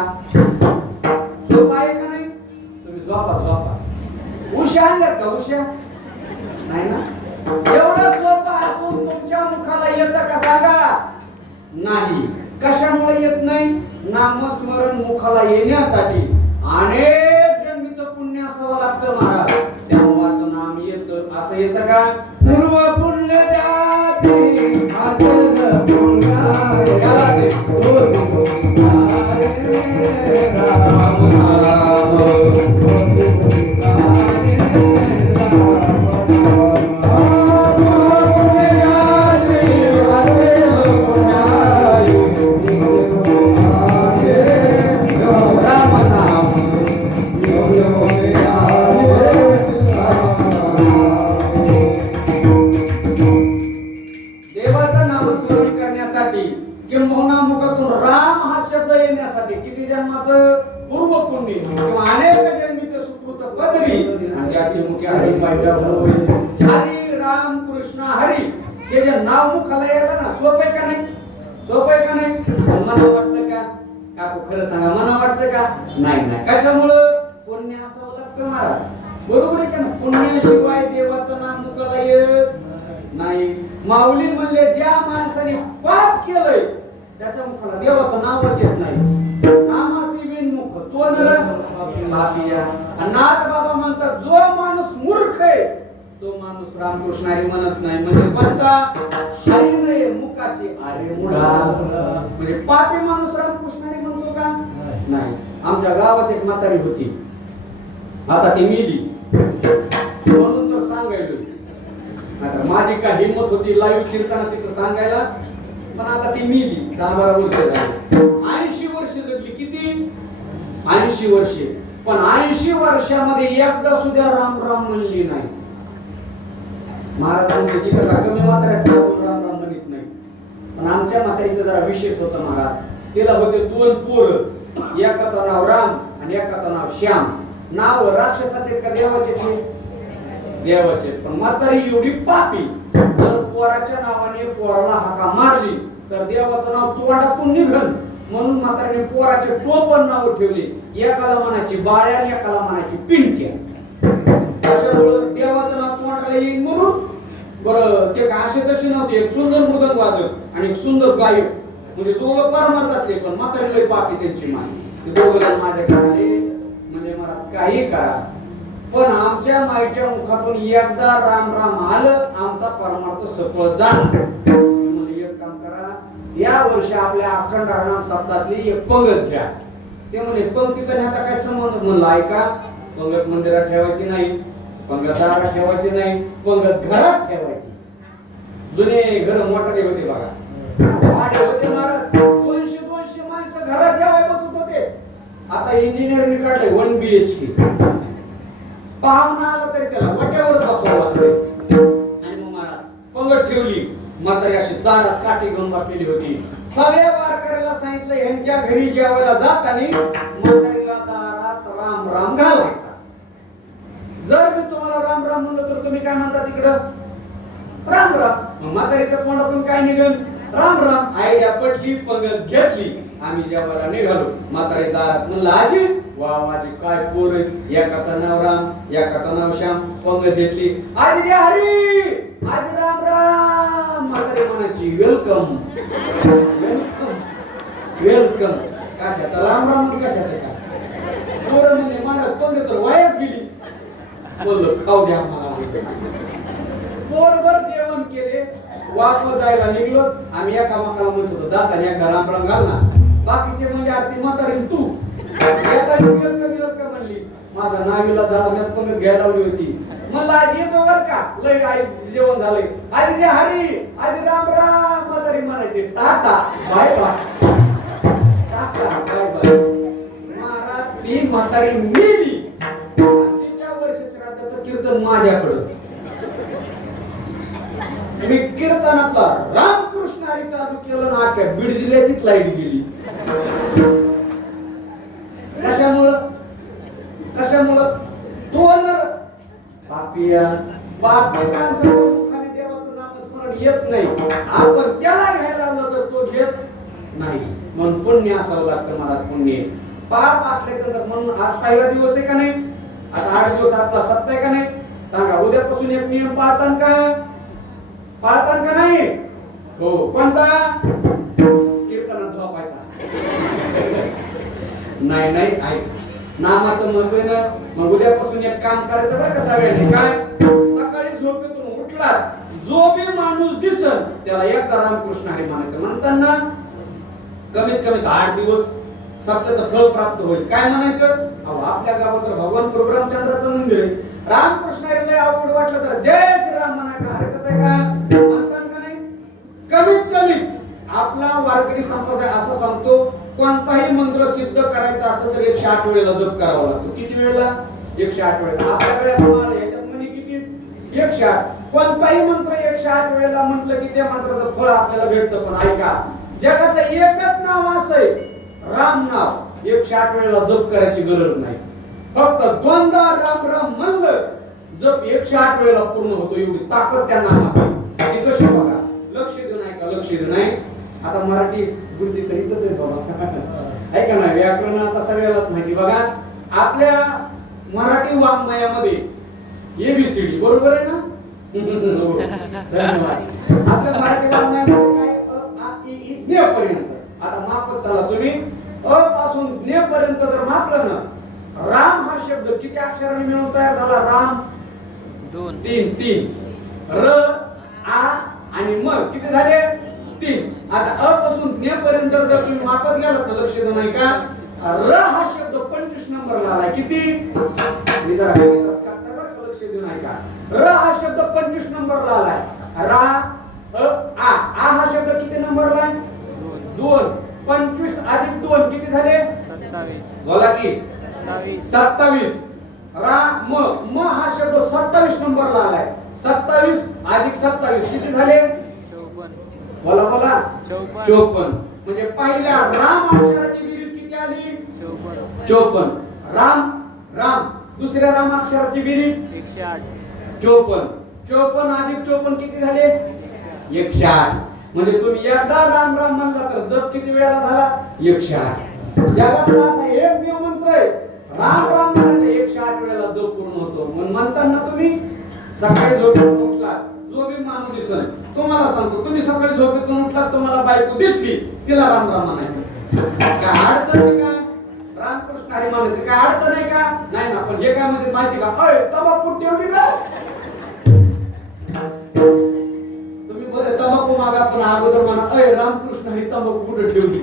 सोपं आहे का नाही? तुम्ही झोपा. उशा आणल्यात का? उशा नाही ना. एवढं सोपं असून तुमच्या मुखाला येतं का सांगा? नाही. कशामुळे येत नाही? नामस्मरण मुखाला येण्यासाठी अनेक जन्मीचं पुण्य असावं लागतं महाराज, तेव्हाच नाम येतं. असं येतं का? पूर्व पुण्य द्याचे आजल पुण्यारे गाते किंबहुना मुखातून राम हा शब्द येण्यासाठी किती जन्माचं पूर्व पुण्य किंवा अनेक जन्मीचे सुकृत पदरी आणि त्याची मुख्य हरी पाहिजे होईल. हरी राम कृष्ण हरी हे जे नाव मुखाला यायला ना, सोपं आहे का नाही? सोपं आहे का नाही? मला वाटतं का काकू, खरं सांगा, मला वाटतं का? नाही. कशामुळं? पुण्य असावं लागतं महाराज. बरोबर आहे का ना? पुण्याशिवाय देवाचं नाम मुखाला येत नाही. माऊली म्हणले, ज्या माणसाने पाप केलंय त्याच्या मुखाला देवाचं नावच येत नाही. नामासी विनमुख तो नर पापिया. नाथ बाबा म्हणतात, जो माणूस मूर्ख आहे तो माणूस रामकृष्ण हरी म्हणत नाही. म्हणजे कोणता? हरी नाही मुखाशी अरे मुढा. म्हणजे पापी माणूस रामकृष्ण हरी म्हणतो का? नाही. आमच्या गावात एक म्हातारी होती, आता ती मेली म्हणून तर सांगायला. आता माझी काय हिंमत होती लाईव्ह कीर्तनात तिथं सांगायला, पण आता ती मेली. 10-12 वर्ष झाली. 80 वर्ष जगली. किती? 80 वर्षे. पण 80 वर्षामध्ये एकदा सुद्धा राम राम म्हणली नाही. महाराज म्हणजे तिथं कमी म्हाताऱ्यात राम राम म्हणत नाही. पण आमच्या म्हातारीचं जरा विशेष होतं महाराज. तिला होते 2 पोरं, एकाचं नाव राम आणि एकाचं नाव श्याम. नाव राक्षसाचे का देवाचे? देवाचे. पण म्हातारी एवढी पापी, जर पोराच्या नावाने पोराला हाका मारली तर देवाचं नाव तोंडातून निघल म्हणून म्हातारीने पोराचे टोपण नाव ठेवले. एकाला म्हणायची बाळ्या आणि एकाला म्हणायची पिंट्या. अशामुळे देवाचं नाव तोंडाला येईल म्हणून. बरं, ते काय असे तसे नव्हते. एक सुंदर मृदंग वादक आणि एक सुंदर गायक, म्हणजे दोघं परमार्थातले, पण म्हातारी लई पापी त्यांची मान. ते दोघं जण माझ्याकडे आले, म्हणजे मला काही करा, पण आमच्या माईच्या मुखातून एकदा राम राम आलं, आमचा परमार्थ सफळ झाला. म्हणजे एक काम करा, या वर्षी आपल्या अखंड हरिनाम सप्ताहातली एक पंगत घ्या. ते म्हणे पंक्तीचा ह्याचा काय संबंध? म्हणलं ऐका, पंगत मंदिरात ठेवायची नाही, पंगत दारात ठेवायची नाही, पंगत घरात ठेवायची. जुने घर मोठाले होते बघा, वाडे होते महाराज, 200 माणसं घरात जेवाय बसत होते. आता इंजिनिअरने काढले 1 BHK. पाहुणा आला तरी त्याला वाट्यावर बसवावं लागतं. आणि मग मला पंगत ठेवली. म्हातारी अशी दारात काठी घेऊन बसलेली होती. सगळ्या वारकऱ्याला सांगितलं यांच्या घरी जेवायला जाताना म्हातारीला दारात राम राम घालायचा. जर मी तुम्हाला राम राम म्हणलं तर तुम्ही काय म्हणता तिकडं राम राम. मग म्हातारीच्या तोंडातून काय निघेल राम राम. आयडिया पटली, पंगत घेतली, आम्ही जेवायला निघालो. म्हातारी दारात म्हणलं आजी वा माझी काय पोर, एकाचं नाव राम एकाचं नाव श्याम. पंगत घेतली, आजी हरी आजी राम राम. म्हातारी म्हणायची वेलकम वेलकम वेलकम. कशाचा राम राम कशाचा का पोर म्हणजे मला पंगत तर वायात गेली. बोललो खाऊ द्या मला. पोटभर जेवण केले, वापस जायला निघलो. आम्ही एकामेकाला म्हणत होतो जाताना एकदा राम राम घाल ना. बाकीचे म्हणजे आरती म्हातारी तू वेलकम म्हणली. माझा नावीला झाला पंगत घ्यायला लावली होती. म्हणलं आधी येतो बर का लय आई जेवण झालंय. आधी जे हरी आधी राम राम. म्हातारी म्हणायचे tata bye bye tata bye bye. महाराज ती म्हातारी मेली. तिच्या वर्ष श्राद्धाचं कीर्तन माझ्याकडं. मी कीर्तनातला रामकृष्ण हरी चालू केलं ना, अख्ख्या बीड जिल्ह्याचीच लाईट गेली. कशामुळं कशामुळं तो पापिया माणसाच्या मुखाने देवाचं नामस्मरण येत नाही. आपण त्याला घ्यायला लावलं तर तो घेत नाही. म्हणून पुण्य असावं लागतं. मला पुण्य पाप असल्याचं म्हणून आज पहिला दिवस आहे का नाही, आता 8 दिवस आपला सप्ताह आहे का नाही. सांगा उद्यापासून एक नियम पाळतान का नाही. हो कोणता कीर्तनात झोपायचा नाही नाही. ऐक नामाचं महत्व आहे ना. मग उद्यापासून एक काम करायचं बरं का सगळ्यांनी. काय सकाळी झोपेतून उठला जो बी माणूस दिसल त्याला एकदा रामकृष्ण हरी म्हणायचं. म्हणताना कमीत कमी 8 दिवस सप्ताहाचं फळ प्राप्त होईल. काय म्हणायचं अहो आपल्या गावात तर भगवान प्रभू रामचंद्राचं मंदिर आहे. रामकृष्ण हरीला आवड वाटलं तर जय श्रीराम म्हणायला हरकत आहे का म्हणतात का नाही. कमीत कमी आपला वारकरी संप्रदाय असं सांगतो कोणताही मंत्र सिद्ध करायचा असेल तर 108 वेळेला जप करावा लागतो. किती वेळेला 108 वेळेला. आपल्याकडे याच्यात म्हणजे किती 108. कोणताही मंत्र 108 वेळेला म्हटलं की त्या मंत्राचं फळ आपल्याला भेटतं. पण ऐका जगात एकच नाव असंय राम नाव. 108 वेळेला जप करायची गरज नाही. फक्त दोनदा राम राम म्हणलं जप 108 वेळेला पूर्ण होतो. एवढी ताकद त्या नामात आहे. ती कशी बघा लक्ष देऊन ऐका लक्ष देऊन ऐक. आता मराठी बुद्धी तर इथंच आहे बाबा ऐका ना. व्याकरण आता सगळ्यालाच माहिती. बघा आपल्या मराठी वाङ्मयामध्ये ABCD बरोबर आहे ना. धन्यवाद. आपल्या मराठी वाङ्मयामध्ये काय पर्यंत आता मापत चला तुम्ही अ पासून ज्ञ पर्यंत जर मापलं ना. राम हा शब्द किती अक्षरांनी मिळून तयार झाला. राम 3 र आ आणि म किती झाले 3. आता अ पासून ज्ञ पर्यंत जर तुम्ही मापत गेलात तर लक्ष देऊ नाही का. र हा शब्द 25 नंबरला आलाय. किती मी जरा लक्ष देऊ नाही का. र हा शब्द 25 नंबरला आलाय. रा आ हा शब्द किती नंबरला आहे 2. 25 अधिक 2 किती झाले 27. बोला की 27. रा म हा शब्द 27 नंबरला आलाय. 27 अधिक 27 किती झाले 54. बोला बोला 54. म्हणजे पहिल्या राम अक्षराची बेरीज किती आली 54. राम राम दुसऱ्या राम अक्षराची बेरीज 108. 54. 54 अधिक 54 किती झाले 108. म्हणजे तुम्ही एकदा राम राम म्हणला तर जप किती वेळा झाला 108. जगातला एकमेव मंत्र आहे राम राम म्हणायचं 108 वेळेला जप पूर्ण होतो. म्हणताना तुम्ही सकाळी झोपेतून उठला जो बी माणूस दिसल तुम्हाला सांगतो तुम्ही सकाळी झोपेतून उठलात तुम्हाला बायको दिसली तिला राम राम म्हणायचं. काय अडचण आहे का रामकृष्ण हरी म्हणायचं काय अडचण आहे का नाही ना. पण हे काय म्हणजे माहिती का अय तंबाखू ठेवली का तुम्ही बोले तंबाखू मागा पण अगोदर म्हणा अय रामकृष्ण हरी तंबाखू कुठे ठेवली.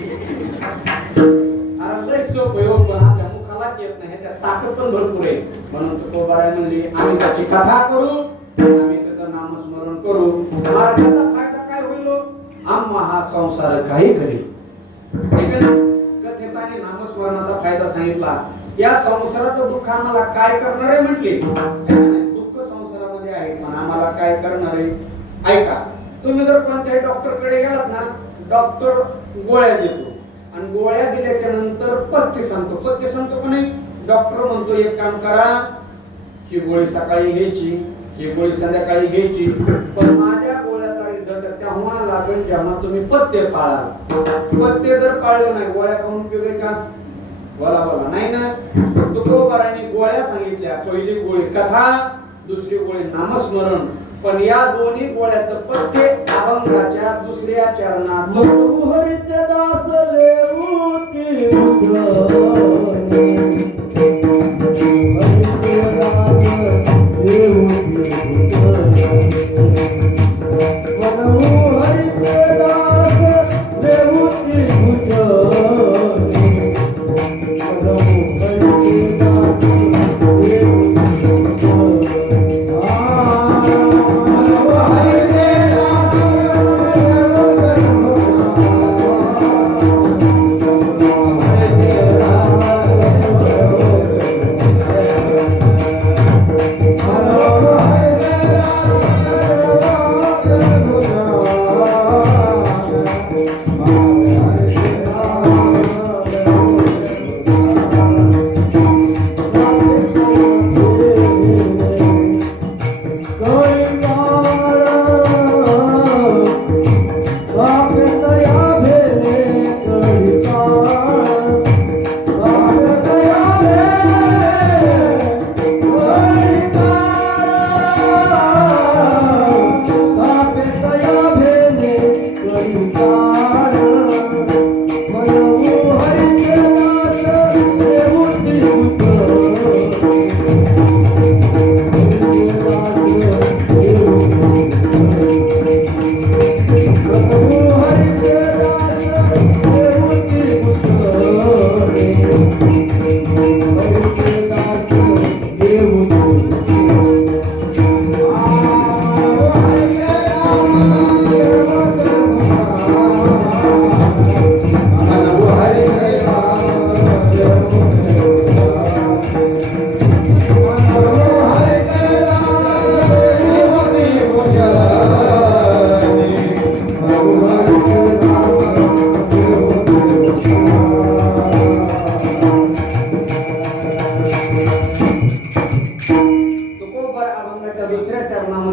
अरे लय सोपं आहे पण आपल्या मुखालाच येत नाही. त्यात ताकद पण भरपूर आहे. म्हणून तुकोबाराय म्हणली आम्ही त्याची कथा करू आम्ही त्याचं नामस्मरण करू. महाराजांचा फायदा काय होईल आम्हा हा संसार काही करेल. कथेचा आणि नामस्मरण नामस्मरणाचा फायदा सांगितला. या संसाराचं दुःख आम्हाला काय करणार आहे म्हटले. दुःख संसारामध्ये आहे पण आम्हाला काय करणार आहे. ऐका, तुम्ही जर कोणत्याही डॉक्टर कडे गेलात ना, डॉक्टर गोळ्या देतो आणि गोळ्या दिल्याच्या नंतर पथ्य सांगतो पण डॉक्टर म्हणतो एक काम करा, ही गोळी सकाळी घ्यायची, ही गोळी संध्याकाळी घ्यायची. पण माझ्या गोळ्याचा रिझल्ट तेव्हा लागेल जेव्हा तुम्ही पथ्य पाळाल. पथ्य जर पाळलं नाही गोळ्या खाऊन उपयोग आहे का. बोला नाही ना. तुकोबारांनी गोळ्या सांगितल्या. पहिली गोळी कथा, दुसरी गोळी नामस्मरण. पण या दोन्ही गोळ्याचं पथ्य अभंगाच्या दुसऱ्या चरणात हरीचे दास लेऊती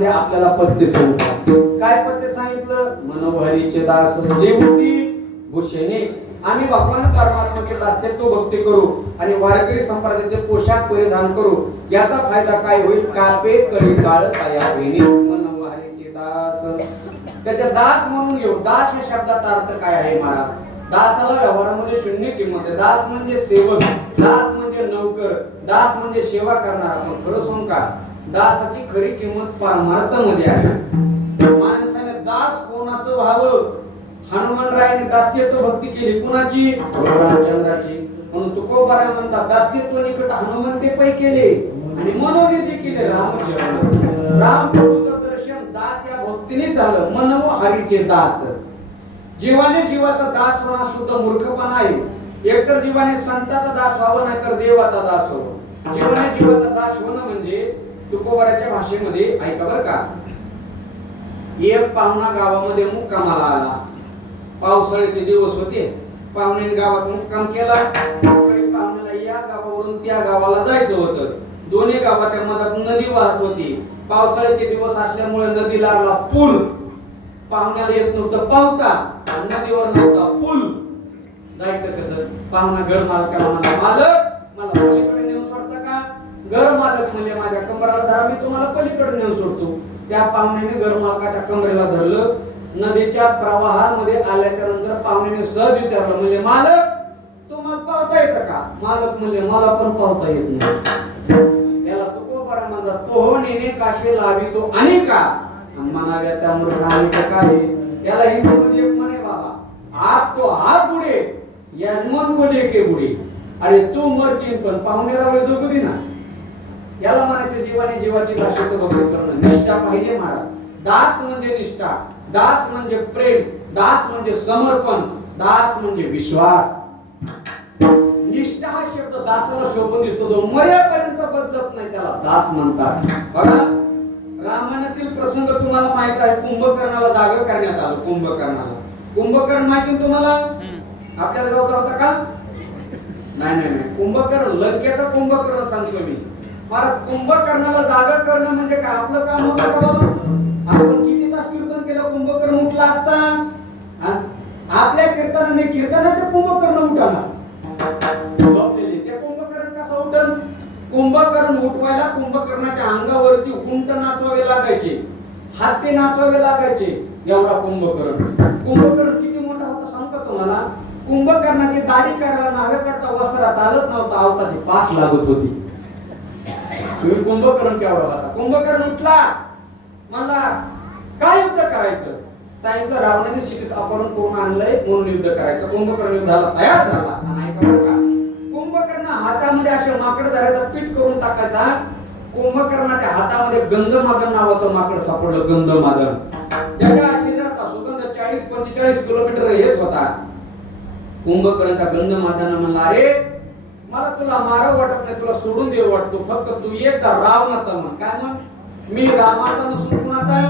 आपल्याला पथ्य सांगितलं. काय पथ्य सांगितलं. मनोहरीचे दास लेवती भूषणे. आम्ही भगवान परमात्म्याचे दास्यत्व भक्ती करू आणि वारकरी संप्रदायाचे पोशाख परिधान करू. याचा फायदा काय होईल. कापे कळी काळ काया बहिणी. मनोहरीचे दास, त्याचे दास म्हणून घेऊ. दास या शब्दाचा अर्थ काय आहे महाराज. दासाला व्यवहारामध्ये शून्य किंमत आहे. दास म्हणजे सेवक, दास म्हणजे नौकर, दास म्हणजे सेवा करणारा. पण खरं सांगू का, दासाची खरी किंमत परमार्थामध्ये आहे. माणसाने दास कोणाचं व्हावं. हनुमानरायाने दास्यत्व भक्ती केली कोणाची. रामचंद्राची. म्हणून तुकोबाराय म्हणतात दास्यत्व निकट हनुमंते पै केले आणि मनोनिधी केले रामचंद्र. रामप्रभूचं दर्शन दास या भक्तीने झालं. मनव हरीचे दास. जीवाने जीवाचा दास होणं सुद्धा मूर्खपणा आहे. एकतर जीवाने संताचा दास व्हावं नाही तर देवाचा दास व्हावं. जीवाने जीवाचा दास होणं म्हणजे तुकोबाराच्या भाषेमध्ये ऐका बरं का. एक पाहुणा गावामध्ये मुक्कामाला आला. पावसाळ्याचे दिवस होते. पाहुण्याने गावात मुक्काम केला. पाहुण्याला या गावावरून त्या गावाला जायचं होतं. दोन्ही गावाच्या मधात नदी वाहत होती. पावसाळ्याचे दिवस असल्यामुळे नदीला आला पूर. पाहुण्याला येत नव्हतं पावता, नदीवर नव्हता पूल. जायचं कसं. पाहुणा घर मालकाला म्हणा, मालक मला पलीकडे नेऊन सोडता का. घर मालक म्हणले माझ्या कमराला धरा, मी तुम्हाला पलीकडे नेऊन सोडतो. त्या पाहुण्याने घर मालकाच्या कमरेला धरलं. नदीच्या प्रवाहामध्ये आल्याच्या नंतर पाहुण्याने सहज विचारलं, म्हणजे मालक तुम्हाला पावता येतं का. मालक म्हणले मला पण पावता येत नाही. याला तुकोबारा म्हणतात पोहणीने काशे लावितो आणि का म्हणाव्या त्या मूर्खाने काय. याला हिंदूमध्ये एक म्हणे बाबा, आप तो हात बुडे यजमान को लेके बुडे. अरे तू मरचीन पण पाहुण्याला वेळ जगू दे ना. याला म्हणायचे जीवाने जीवाची दास्यत्व भक्ती करणं. निष्ठा पाहिजे महाराज. दास म्हणजे निष्ठा, दास म्हणजे प्रेम, दास म्हणजे समर्पण, दास म्हणजे विश्वास. हा शब्द दासाला शोभून दिसतो, तो मरेपर्यंत बदलत नाही, त्याला दास म्हणतात. बघा रामायणातील प्रसंग तुम्हाला माहित आहे. कुंभकर्णाला जागा करण्यात आलं. कुंभकर्ण माहिती ना तुम्हाला? आपल्या गावाचा होता का? नाही. कुंभकर्ण लंकेचा कुंभकर्ण सांगतो मी. महाराज कुंभकर्णाला जागा करणं म्हणजे काय? आपलं काम होतं का बाबा? आपण किती तास कीर्तन केलं कुंभकर्ण उठला असता? आपल्या कीर्तनाने ते कुंभकर्ण उठाना झोपलेले, ते कुंभकर्ण कसा उठल? कुंभकर्ण उठवायला कुंभकर्णाच्या अंगावरती उंट नाचवावे लागायचे, हत्ती नाचवावे लागायचे. एवढा कुंभकर्ण किती मोठा होता सांगू का तुम्हाला? कुंभकर्णाची दाढी करायला नावेकडचा वस्त्रात चालत नव्हता, आवताची पास लागत होती. तुम्ही कुंभकर्ण केवढा होता? कुंभकर्ण उठला, म्हणला काय युद्ध करायचं? सांगितलं रावणाने सीतेचं अपहरण करून आणलंय म्हणून युद्ध करायचं. कुंभकर्ण युद्धाला तयार झाला. नाही का? कुंभकर्ण हातामध्ये असे माकड धरायचा, पीठ करून टाकायचा. कुंभकर्णाच्या हातामध्ये गंधमादन नावाचं माकड सापडलं. गंधमादन त्याच्या शरीराचा सुगंध 40-45 किलोमीटर येत होता. कुंभकर्णाच्या गंधमादनानं म्हणला, अरे मला तुला मारव वाटत नाही, तुला सोडून देऊ वाटतो, फक्त तू एकदा रावणाचा म्हण. काय म्हण? मी रामाचा नसून कुणाचा?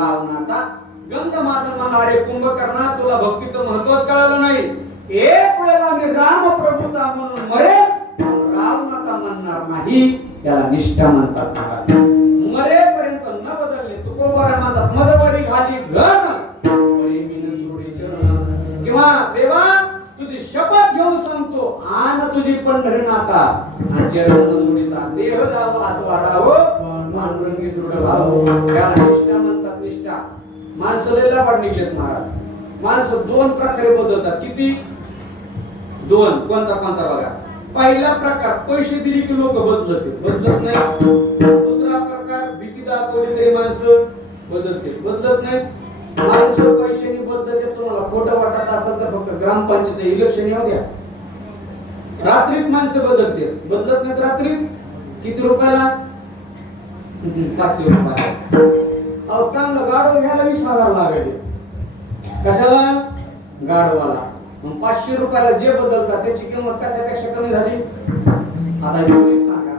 रावणाचा. गंधमादन म्हणला, अरे कुंभकर्णा तुला भक्तीचं महत्वच कळालं नाही. एक वेळेला मी राम प्रभूचा म्हणून मरेल, रावणाचा म्हणणार नाही. त्याला निष्ठा म्हणतात. मरेपर्यंत न बदलले तुकोबरा माझा मजबरी घाली घन किंवा देवा तुझी शपथ घेऊन सांगतो, आण तुझी पंढरीनाथा आणि चरण जोडीता देह जावं हात वाढावं पांडुरंगी दृढ व्हावं. त्याला निष्ठा म्हणतात. निष्ठा. माणसं लय लबाड निघलेत महाराज. माणसं दोन प्रकारे बदलतात. किती? दोन. कोणता बघा. पहिला प्रकार पैसे दिले की लोक बदलत नाही. दुसरा प्रकार भीती दाखवली तरी माणसं बदलत नाही. माणसं पैशाने बदलते. तुम्हाला खोटं वाटत असेल तर फक्त ग्रामपंचायत इलेक्शन येऊ द्या, रात्रीत माणसं बदलत नाहीत. रात्रीत किती रुपयाला? 500 रुपयाला. अहो चांगलं गाडव घ्यायला 20,000 लागायचे. कशाला? गाडवाला. मग 500 रुपयाला जे बदलतात त्याची किंमत कशापेक्षा कमी झाली? आता एवढी सांगा.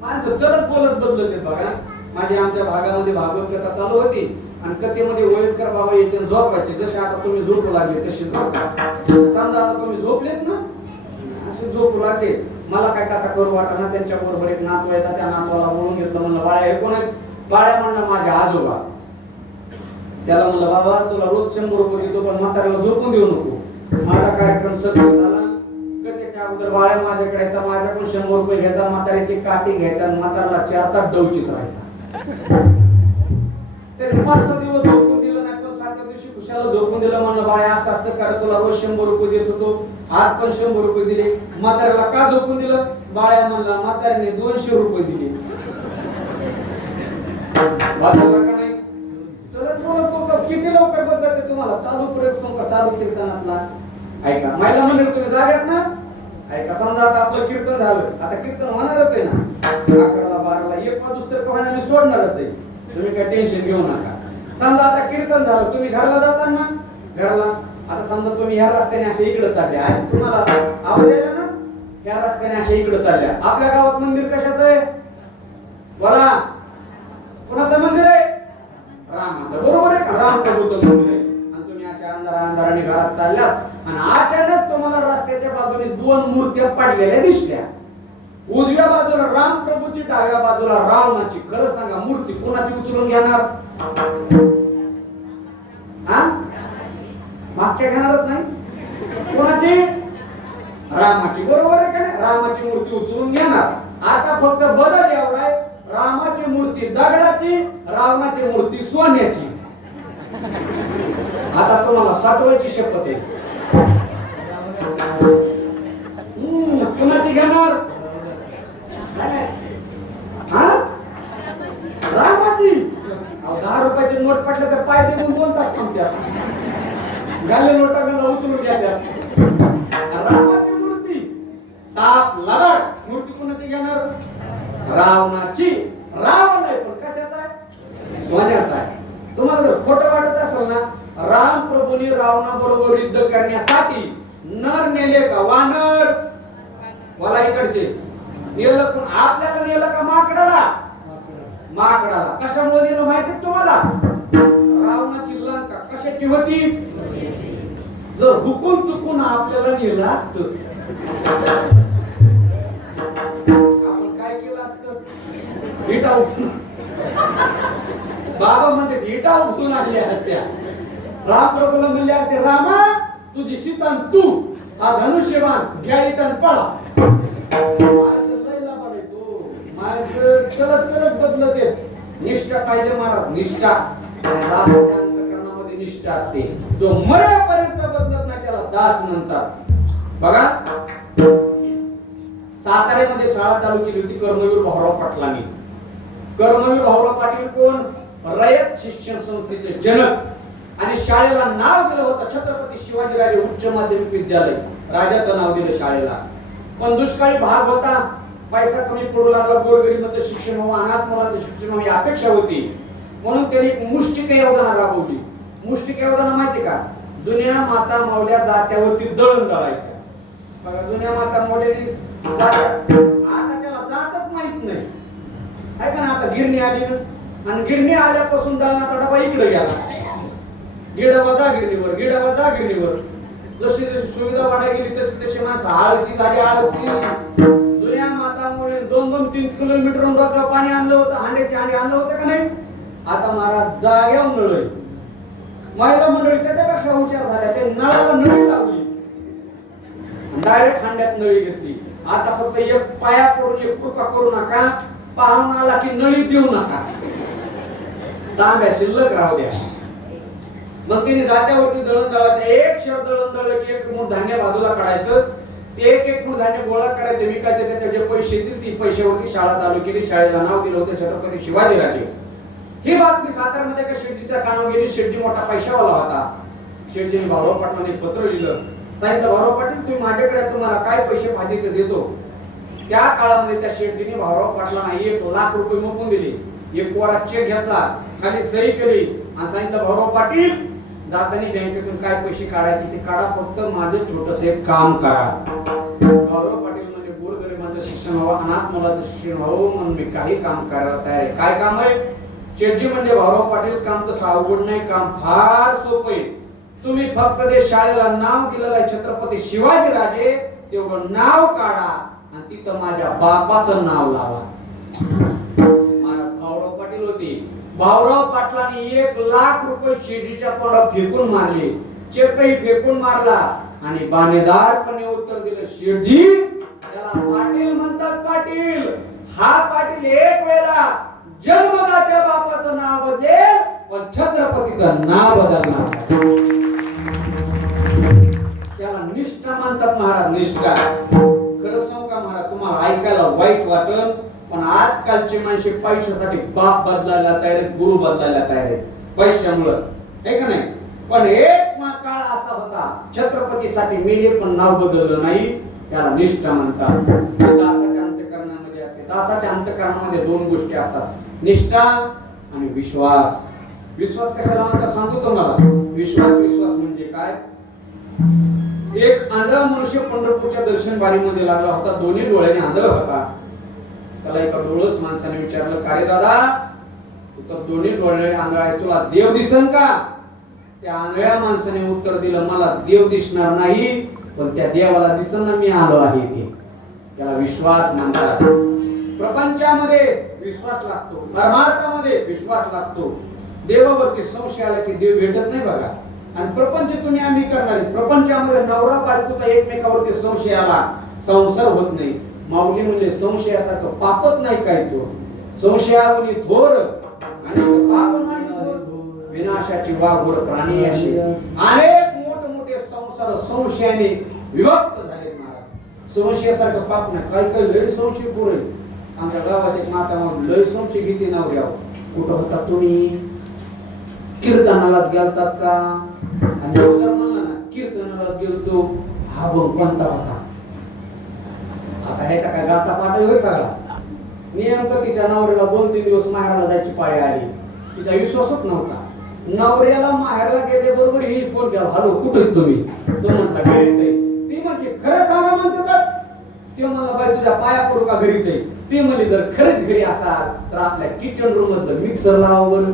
माणसं चलत बोलत बदलत बघा. माझी आमच्या भागामध्ये भागवत कथा चालू होती आणि कथेमध्ये वयस्कर बाबा यायचे झोपायचे. जसे आता तुम्ही झोपू लागले तसे झोपा. समजा आता तुम्ही झोपलेत ना, असे झोपू लागले. मला काय कथा करू वाटत ना. त्यांच्या बरोबर एक नातू येतात. त्या नातवाला बोलून घेतलं. म्हणलं बाळा हे कोण आहे? बाळ्या म्हणणं माझे आजोबा. त्याला म्हणलं बाबा तुला रोज 100 रुपये देतो, पण म्हाताऱ्याला झोपून देऊ नको. माझा कार्यक्रम सगळं झाला. कधीच्या अगोदर बाळ्या माझ्याकडे येतात, माझ्याकडून 100 रुपये घ्यायचा, म्हाताऱ्याची काठी घ्यायचा आणि म्हाताऱ्याला 4 तास डवचित राहायचा. त्याने 5 दिवस झोपून दिलं नाही, पण 7व्या दिवशी खुशाला झोपून दिलं. म्हणलं बाळ्या असं असतं कारण तुला रोज 100 रुपये देत होतो, आज पण 100 रुपये दिले. म्हाताऱ्याला का झोपून दिलं? बाळ्या म्हणला म्हाताऱ्याने 200 रुपये दिले. बदलला का नाही? किती लवकर बदलते तुम्हाला. चालू प्रयोग सांगा. चालू कीर्तनातला ऐका. महिला मंडळी तुम्ही जाग्यात ना? ऐका. समजा आता आपलं कीर्तन झालं. आता कीर्तन होणारच आहे ना. 11ला 12ला 1 वाजूस तर कोणाला मी सोडणारच आहे. तुम्ही काय टेन्शन घेऊ नका. समजा आता कीर्तन झालं, तुम्ही घरला जाता ना. घरला आता समजा तुम्ही ह्या रस्त्याने अशा इकडे चालल्या. तुम्हाला आवाज यायला ना? ह्या रस्त्याने अशा इकडे चालल्या. आपल्या गावात मंदिर कशात आहे? बोला. कोणाचं मंदिर आहे? रामाचं. बरोबर आहे का? राम प्रभूचं मंदिर आहे. आणि तुम्ही अशा अंधाराने घरात चालल्यात आणि अचानक तुम्हाला रस्त्याच्या बाजूने 2 मूर्त्या पडलेल्या दिसल्या. उजव्या बाजूला राम प्रभूची, डाव्या बाजूला रावणाची. खरं सांगा मूर्ती कोणाची उचलून घेणार? मागच्या घेणारच नाही. कोणाची? रामाची. बरोबर आहे का नाही? रामाची मूर्ती उचलून घेणार. आता फक्त बदल एवढा आहे, रामाची मूर्ती दगडाची, रावणाची मूर्ती सोन्याची. आता तुम्हाला साठवायची शपथ आहे. कुणाची घेणार? रामाची. 10 रुपयाची नोट पडले तर पाय देऊन 2 तास थांबत्या. गाले नोटाला उचलून घ्या. रामाची मूर्ती साप लबाड. मूर्ती कुणाची घेणार? रावणाची. रावण आहे पण कशाचा आहे? सोन्याचा आहे. तुम्हाला जर खोटं वाटत असेल ना, राम प्रभूंनी रावणाबरोबर युद्ध करण्यासाठी नर नेले का वानर? मला इकडचे नेलं पण आपल्याला नेलं का माकडाला? माकडाला. कशामुळे नेलं माहिती तुम्हाला? रावणाची लंका कशाची होती? जर हुकूम चुकून आपल्याला नेलं असतं आपण काय केलं असतं? विटा उचलून बाबा म्हणते विटा उचलून आणल्या असत्या. राम प्रभूला म्हणले असते रामा तुझी सीता आणि तू हा धनुष्यबाण घ्या इटन पळा. माणसं चलत बदलत येत. निष्ठा पाहिजे महाराज, निष्ठा. दासाच्या अंतःकरणामध्ये निष्ठा असते. जो मरेपर्यंत बदलत नाही त्याला दास म्हणतात. बघा साताऱ्यामध्ये शाळा चालू केली होती कर्मवीर भाऊराव पाटलांनी. कर्मवीर भाऊराव पाटील कोण? रयत शिक्षण संस्थेचे जनक. आणि शाळेला नाव दिलं होतं छत्रपती शिवाजीराजे उच्च माध्यमिक विद्यालय. राजाचं नाव दिलं शाळेला. पण दुष्काळी भाग होता, पैसा कमी पडू लागला, गोरगरिबांचं शिक्षण व्हावं, अनाथ मुलांचं शिक्षण व्हावं ही अपेक्षा होती. म्हणून त्यांनी एक मुष्टिक योजना राबवली. मुष्टिक योजना माहिती का? जुन्या माता मावल्या जात्यावरती दळण दळायच्या. बघा जुन्या माता मावल्याने आता त्याला जातच माहित नाही आहे का ना. आता गिरणी आली आणि गिरणी आल्यापासून दळणाचा डबा इकडे गेला. गिडावा जा गिरणीवर, गिडावा जा गिरणीवर. जशी जशी सुविधा वाढायला गेली तशी तशी माणसं आळशी झाली, आळशी. जुन्या मातामुळे 2-2-3 किलोमीटर पाणी आणलं होतं, हांड्याचे हांडे आणलं होतं का नाही. आता महाराज जाग्यावर नळ आहे. महिला मंडळी त्याच्यापेक्षा हुशार झाल्या, ते नळाला नळी लावली, डायरेक्ट हांड्यात नळी घेतली. आता फक्त एक पाया पडून एक कृपा करू नका, पाहुणा आला की नळी देऊ नका, तांब्या शिल्लक राहू द्या. मग तिने जात्यावरती दळण दळायचं. एक शेर दळण दळलं की एक मूठ धान्य बाजूला काढायचं. ते एक मूठ धान्य गोळा करायचे, विकायचे. त्याचे जे पैसे येतील ती पैशावरती शाळा चालू केली. शाळेला नाव दिलं होतं छत्रपती शिवाजीराजे. ही बातमी साताऱ्यामध्ये एका शेठजीच्या कानावर गेली. शेठजी मोठा पैशावाला होता. शेठजीने भाऊराव पाटलांना पत्र लिहिलं. सांगितलं भाऊराव पाटील तुम्ही माझ्याकडे तुम्हाला काय पैसे पाहिजे ते देतो. त्या काळामध्ये त्या शेठजीने भाऊराव पाटलांना 1 लाख रुपये मोकून दिले. एक कोरा चेक घेतला, खाली सही केली आणि सांगितलं भाऊराव पाटील जाताना बँकेतून काय पैसे काढायचे ते काढा, फक्त माझं छोटस एक काम करा. भाऊराव पाटील म्हणजे गोरगरिबांचं शिक्षण व्हावं, अनाथ मुलाचं शिक्षण व्हावं म्हणून मी काही काम करायला तयार आहे. काय काम आहे? शेठजी म्हणजे भाऊराव पाटील काम तसं अवघड नाही, काम फार सोपं आहे. तुम्ही फक्त ते शाळेला नाव दिलेलं आहे छत्रपती शिवाजीराजे, तेवढं नाव काढा आणि तिथं माझ्या बापाचं नाव लावा. महाराज भाऊराव पाटील होते. भाऊराव पाटलांनी 1 लाख रुपये शेठजीच्या तोंडात फेकून मारले. चेकही फेकून मारला आणि बाणेदारपणे उत्तर दिलं शेठजी त्याला पाटील म्हणतात. पाटील हा पाटील एक वेळा जन्मदात्या बापाचं नाव बदलेल पण छत्रपतीचं नाव बदलणार. त्याला निष्ठा म्हणतात महाराज, निष्ठा. खरं सांगू का महाराज तुम्हाला ऐकायला वाईट वाटल पण आजकालची माणसे पैशासाठी बाप बदलायला तयार आहेत, गुरु बदलायला तयार आहेत पैशामुळं, आहे का नाही. पण एक काळ असा होता छत्रपतीसाठी मेले पण नाव बदललं नाही. त्याला निष्ठा म्हणतात. दासाच्या अंतःकरणामध्ये असते. दासाच्या अंतःकरणामध्ये 2 गोष्टी असतात, निष्ठा आणि विश्वास. विश्वास कशाला म्हणतात सांगू तुम्हाला. विश्वास म्हणजे काय? एक आंधळा मनुष्य पंढरपूरच्या दर्शन बारीमध्ये लागला होता. दोन्ही डोळ्याने आंधळा होता. त्याला एका डोळस माणसाने विचारलं का रे दादा तू तर दोन्ही डोळ्याने आंधळा आहेस, तुला देव दिसन का? त्या आंधळ्या माणसाने उत्तर दिलं मला देव दिसणार नाही पण त्या देवाला दिसना मी आलो आहे ते. त्याला विश्वास म्हणतात. प्रपंचामध्ये विश्वास लागतो, परमार्थामध्ये विश्वास लागतो. देवावरती संशय आला की देव भेटत नाही बघा. आणि प्रपंच तुम्ही आम्ही करणार. प्रपंचामध्ये नवरा बायकोचा एकमेकावरती संशय आला संसार होत नाही. माऊली म्हणजे संशयासारखं पापच नाही काय तो. संशयावनी थोर आणि पाप नाही थोर. विनाशाची वाघोर प्राणी अशी अनेक मोठमोठे संसार संशयाने विभक्त झाले महाराज. संशयासारखं पाप नाही. काही काही लय संशय पुरे. आमच्या गावात एक माता लय संशय घेते नवऱ्यावर. कुठं होता तुम्ही? कीर्तनाला गेलतात का? आणि जर म्हणला ना कीर्तनाला गेलतो. हा बघ कोणता होता? आता हे काय गाता पाठ होय सगळा. नेमकं तिच्या नवऱ्याला 2-3 दिवस माहेराला जायची पाळी आली. तिचा विश्वासच नव्हता. नवऱ्याला माहेरला गेले बरोबर ही फोन केला, हॅलो कुठे तुम्ही? तो म्हटला घरी. ती म्हटली खरं सांगा म्हणते तर ते मला बाई तुझ्या पाया पडू का घरीच आहे. ते म्हणले जर खरंच घरी असाल तर आपल्या किचन रूम मधलं मिक्सर लावा बरं.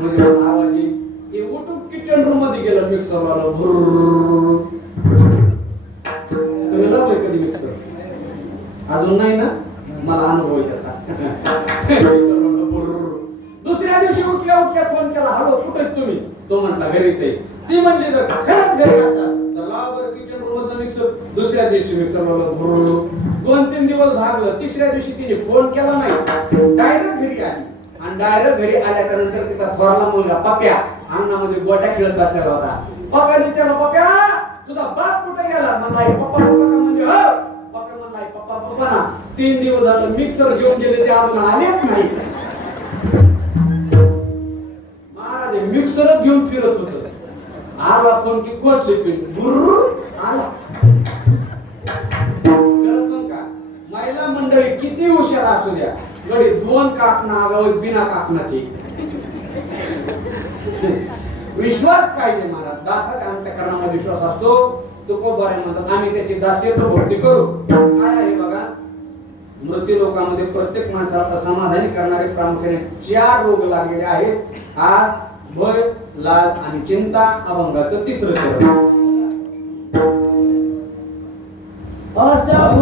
म्हणजे मला आवाज येईल. ते उठून किचन रूम मध्ये गेलं, मिक्सर लावलं. तुम्ही लावलंय कधी मिक्सर? अजून नाही ना? मला अनुभव येतात. दुसऱ्या दिवशी उठल्या फोन केला, हॅलो कुठे तुम्ही? तो म्हटला घरीच आहे. ती म्हणली जर खरंच घरी असतात तर लावा बरं किचन रूम मधलं मिक्सर. दुसऱ्या दिवशी मिक्सर लावलं. 2-3 दिवस भागलं. तिसऱ्या दिवशी तिने फोन केला नाही, डायरेक्ट घरी आली. आणि डायरेक्ट घरी आल्याच्या नंतर तिचा थोरला मुलगा पप्प्या अंगणामध्ये गोट्या खेळत बसलेला होता. पप्प्याने विचारलं, पप्प्या तुझा बाप कुठे गेला? म्हणला पप्पा म्हणजे हो. पप्पा म्हणला पप्पा ना 3 दिवस झालं मिक्सर घेऊन गेले, ते अजून आलेच नाही. महाराज मिक्सरच घेऊन फिरत होत. आला फोन की कोसले पिन आला. महिला मंडळी किती हुशार असू द्या, गडी 2 काकणा गावात बिना काकणाची. विश्वास पाहिजे महाराज. दासाच्या अंतःकरणामध्ये विश्वास असतो. तुकोबारे म्हणतात आम्ही त्याची दास्यत्व भक्ती करू. काय आहे बघा, मृत्यू लोकांमध्ये प्रत्येक माणसाला असमाधानी करणारे प्रामुख्याने 4 रोग लागलेले आहेत. आज भय, लाज आणि चिंता. अभंगाचं 3रं चरण. अशा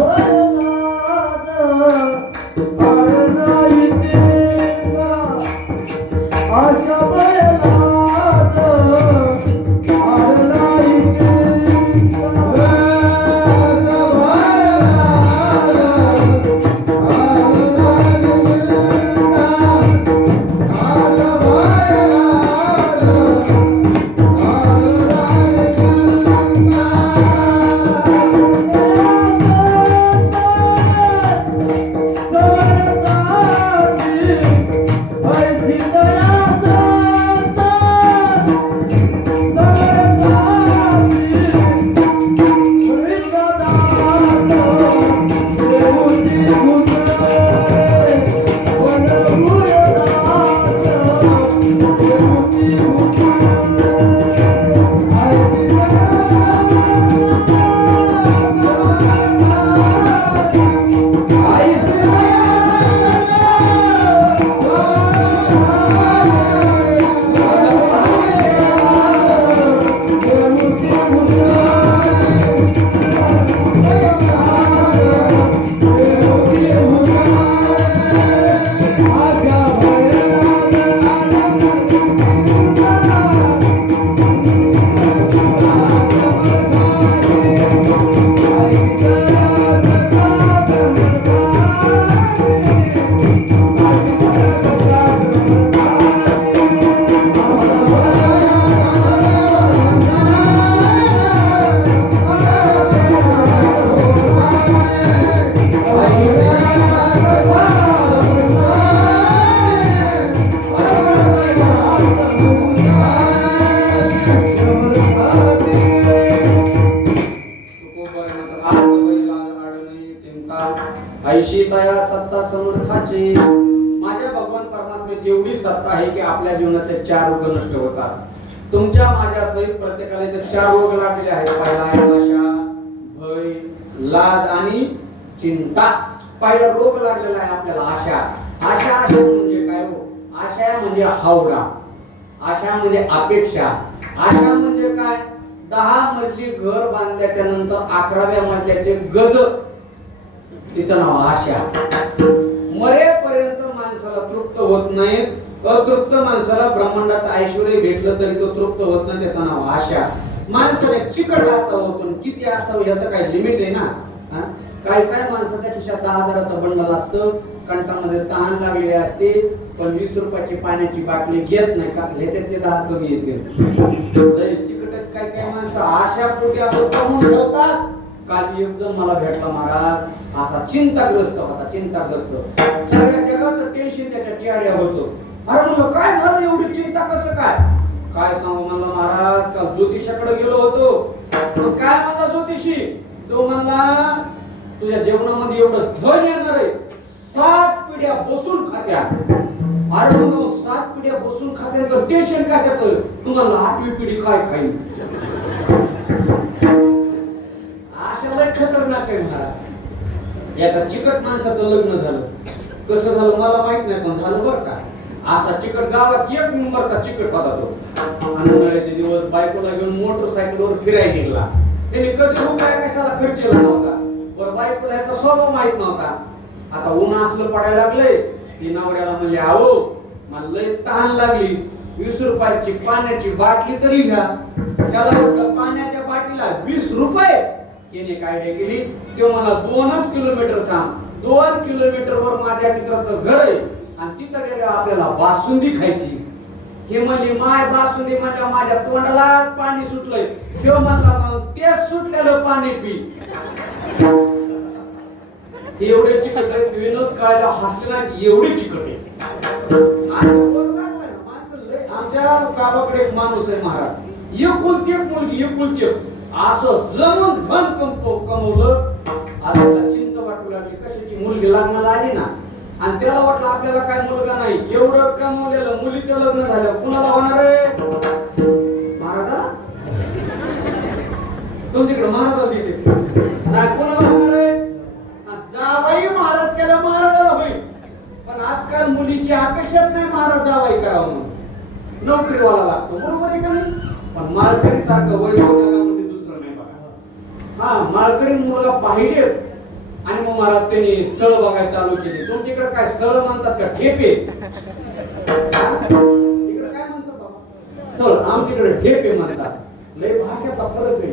ऐशी तया सत्ता समर्थाची. माझ्या भगवान परमात्म्यात एवढी सत्ता आहे की आपल्या जीवनाचे 4 रोग नष्ट होतात. तुमच्या माझ्या सहित प्रत्येकाला इथे 4 रोग लागलेले आहेत. पहिला आहे आशा, भय, लाज आणि चिंता. पहिला रोग लागलेला आहे आपल्याला आशा. आशा म्हणजे काय हो? आशा म्हणजे हावडा. आशा म्हणजे अपेक्षा. आशा म्हणजे काय? 10 मजली घर बांधल्याच्या नंतर 11व्या मजल्याचे गज, तिचं नाव आशा. मरेपर्यंत माणसाला तृप्त होत नाही. अतृप्त माणसाला ब्रह्मांडाचं ऐश्वर्य भेटलं तरी तो तृप्त होत नाही. त्याचं नाव आशा. माणसाला चिकट असावं, पण किती असावं याचं काही लिमिट आहे ना. काय काय माणसाच्या खिशात 10,000चं बंडल असतं, कंठामध्ये तहान लागलेली असते, पण 20 रुपयाची पाण्याची बाटली घेत नाही. का त्यातले 10 कमी येते. चिकट काय काय माणसं आशा पोटी असं कमवून ठेवतात. काल एक जण मला भेटला महाराज, असा चिंताग्रस्त होता. चिंताग्रस्त, सगळ्या जगाचं टेन्शन त्याच्या चेहऱ्यावर होतं. अरे म्हणलं काय झालं, एवढी चिंता कसं काय? काय सांगू म्हणलं महाराज, काल ज्योतिषाकडे गेलो होतो. काय म्हणला ज्योतिषी? तो म्हणला तुझ्या जेवणामध्ये एवढं धन येणार आहे, 7 पिढ्या बसून खात्या. अरे म्हणलं 7 पिढ्या बसून खात्याचं टेन्शन काय त्याचं? तुम्हाला 8वी पिढी काय खाईल? अशा लय खतरनाक आहे महाराज. एका चिकट माणसाचं लग्न झालं. कसं झालं मला माहित नाही, पण झालं बरं का. असा चिकट गावात एक नंबरचा चिकट होता तो. उन्हाळ्याचे दिवस बायकोला घेऊन मोटरसायकलवर फिरायला निघाला. त्याने कधी रुपया कशाला खर्च केला नव्हता. बरं बायकोला ह्याचा स्वभाव माहित नव्हता. आता ऊन असलं पडायला लागलंय ती नवऱ्याला म्हणजे आहो मला लय तहान लागली, 20 रुपयाची पाण्याची बाटली तरी घ्या. त्याला म्हटलं पाण्याच्या बाटलीला 20 रुपये. त्याने काय आयडिया केली, तो मला 2 किलोमीटर थांब, 2 किलोमीटरवर माझ्या मित्राचं घर आहे आणि तिथं गेल्यावर आपल्याला बासुंदी खायची. हे म्हणले माय बासुंदी म्हणल्या माझ्या तोंडाला पाणी सुटलंय. तो म्हणला मग तेच सुटलेलं पाणी पी. एवढे चिकट आहे. विनोद काळेला हसले नाही एवढे चिकट आहे. आमच्या गावाकडे एक माणूस आहे महाराज, एकुलती एक मुलगी, एकुलती एक. असं जमून धन कमवलं. आता चिंता वाटू लागली कशाची, मुलगी लग्नाला आली ना आणि त्याला वाटलं आपल्याला काय मुलगा नाही. एवढं कमवलेलं मुलीचं लग्न झालं कुणाला होणार आहे? महाराजा तुमच्याकडे महाराजा देते नाही, कोणाला होणार आहे? जावाई महाराज केला महाराजाला होईल. पण आजकाल मुलीची अपेक्षाच नाही महाराज जावाई करावं म्हणून. नोकरीवाला लागतो, बरोबर आहे का नाही? पण माळकरी सारखं वैभव जगामध्ये दुसरं नाही बघा. हा माळकरी मुलगा पाहिजे आणि मग महाराज त्यांनी स्थळ बघायला चालू केली. तुमच्याकडे काय स्थळ म्हणतात का ठेपे? इकडे काय म्हणतात बाबा? स्थळ, आमच्याकडे ठेपे म्हणतात. लय भाषेचा फरक आहे.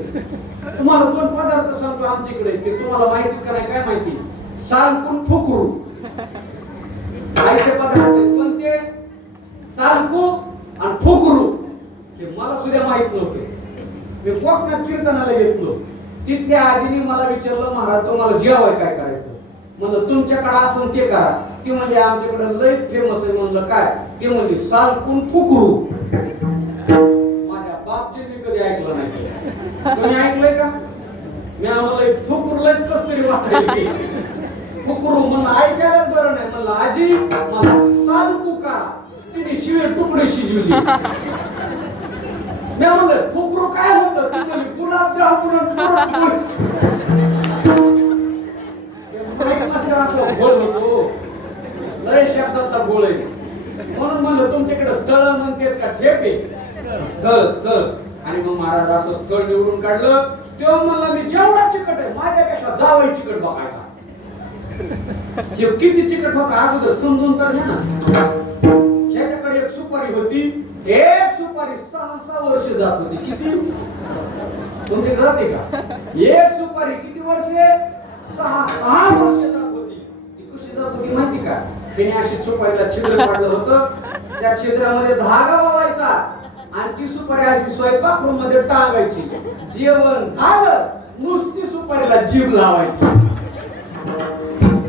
तुम्हाला 2 पदार्थ सांगतो आमच्याकडे, ते तुम्हाला माहिती का नाही काय माहिती. सालकून फुकरू खायचे पदार्थ पण ते सालकू आणि फुकरू हे मला सुद्धा माहित नव्हते. मी कोकणात कीर्तनाला घेतलो. तिथल्या आजीने मला विचारलं महाराज तुम्हाला जेवाय काय करायचं? म्हणलं तुमच्याकडे असं ते करा. ती म्हणजे आमच्याकडे लय फेमस आहे. म्हणलं काय? ते म्हणजे सालकून फुकरू. माझ्या बापजींनी कधी ऐकलं नाही. तुम्ही ऐकलंय का? मी आम्हाला फुकरूला कस तरी वाटायला. फुकरू म्हणलं ऐकायला बरं नाही. म्हणलं आजी मला सालकू करा. तिने शिळे तुकडे शिजवली. मी म्हणलं फुकरू काय होतं? ती म्हणली गुलाबजामुन गोळ होतो. लय शब्दातला गोळ आहे. म्हणून म्हणलं तुमच्याकडे स्थळ म्हणतात का ठेपे? स्थळ स्थळ. आणि मग महाराज असं स्थळ निवडून काढलं. तेव्हा म्हणला मी जेवढा चिकट आहे माझ्यापेक्षा जावई चिकट बघायचा. किती चिकट होता अगोदर समजून तर घ्या ना. ह्याच्याकडे एक सुपारी होती. एक सुपारी 6 वर्ष जात होती. किती तुमच्याकडे जाते का? एक सुपारी किती वर्षे? 6 वर्ष जात होती. ती कशी जात होती माहिती का? त्याने अशी सुपारीला छिद्र पाडलं होतं. त्या छिद्रामध्ये धागा वावायचा आणि ती सुपारी अशी स्वयंपाक रूम मध्ये टांगायची. जेवण झालं नुसती सुपारीला जीभ लावायची.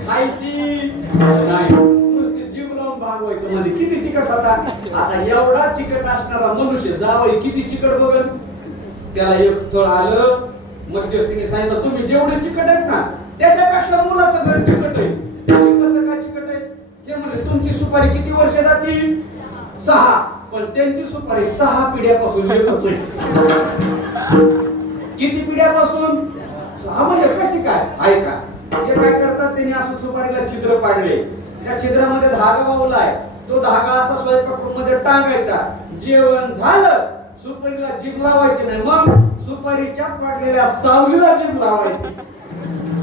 खायची नाही, नुसती जीभ लावून भागवायचं. मध्ये किती चिकट होता. आता एवढा चिकट असणारा मनुष्य जावई किती चिकट बघल. त्याला एक स्थळ आलं. मध्यस्थीने सांगितलं तुम्ही जेवढे चिकट आहेत ना त्याच्यापेक्षा मुलाचं घर चिकट आहे. कसं काय चिकट आहे? ते म्हणजे तुमची सुपारी किती वर्ष जातील? 6. पण त्यांची सुपारी 6 पिढ्यापासून येतच आहे. किती पिढ्यापासून? 6 म्हणजे कशी काय? ऐका, हे काय करतात त्यांनी असं सुपारीला छिद्र पाडले. त्या छिद्रामध्ये धागा वावलाय. तो धागा असा स्वयंपाक मध्ये टांगायचा. जेवण झालं सुपारीला जीभ लावायची नाही. मग सुपारीच्या पाडलेल्या सावलीला जीभ लावायची.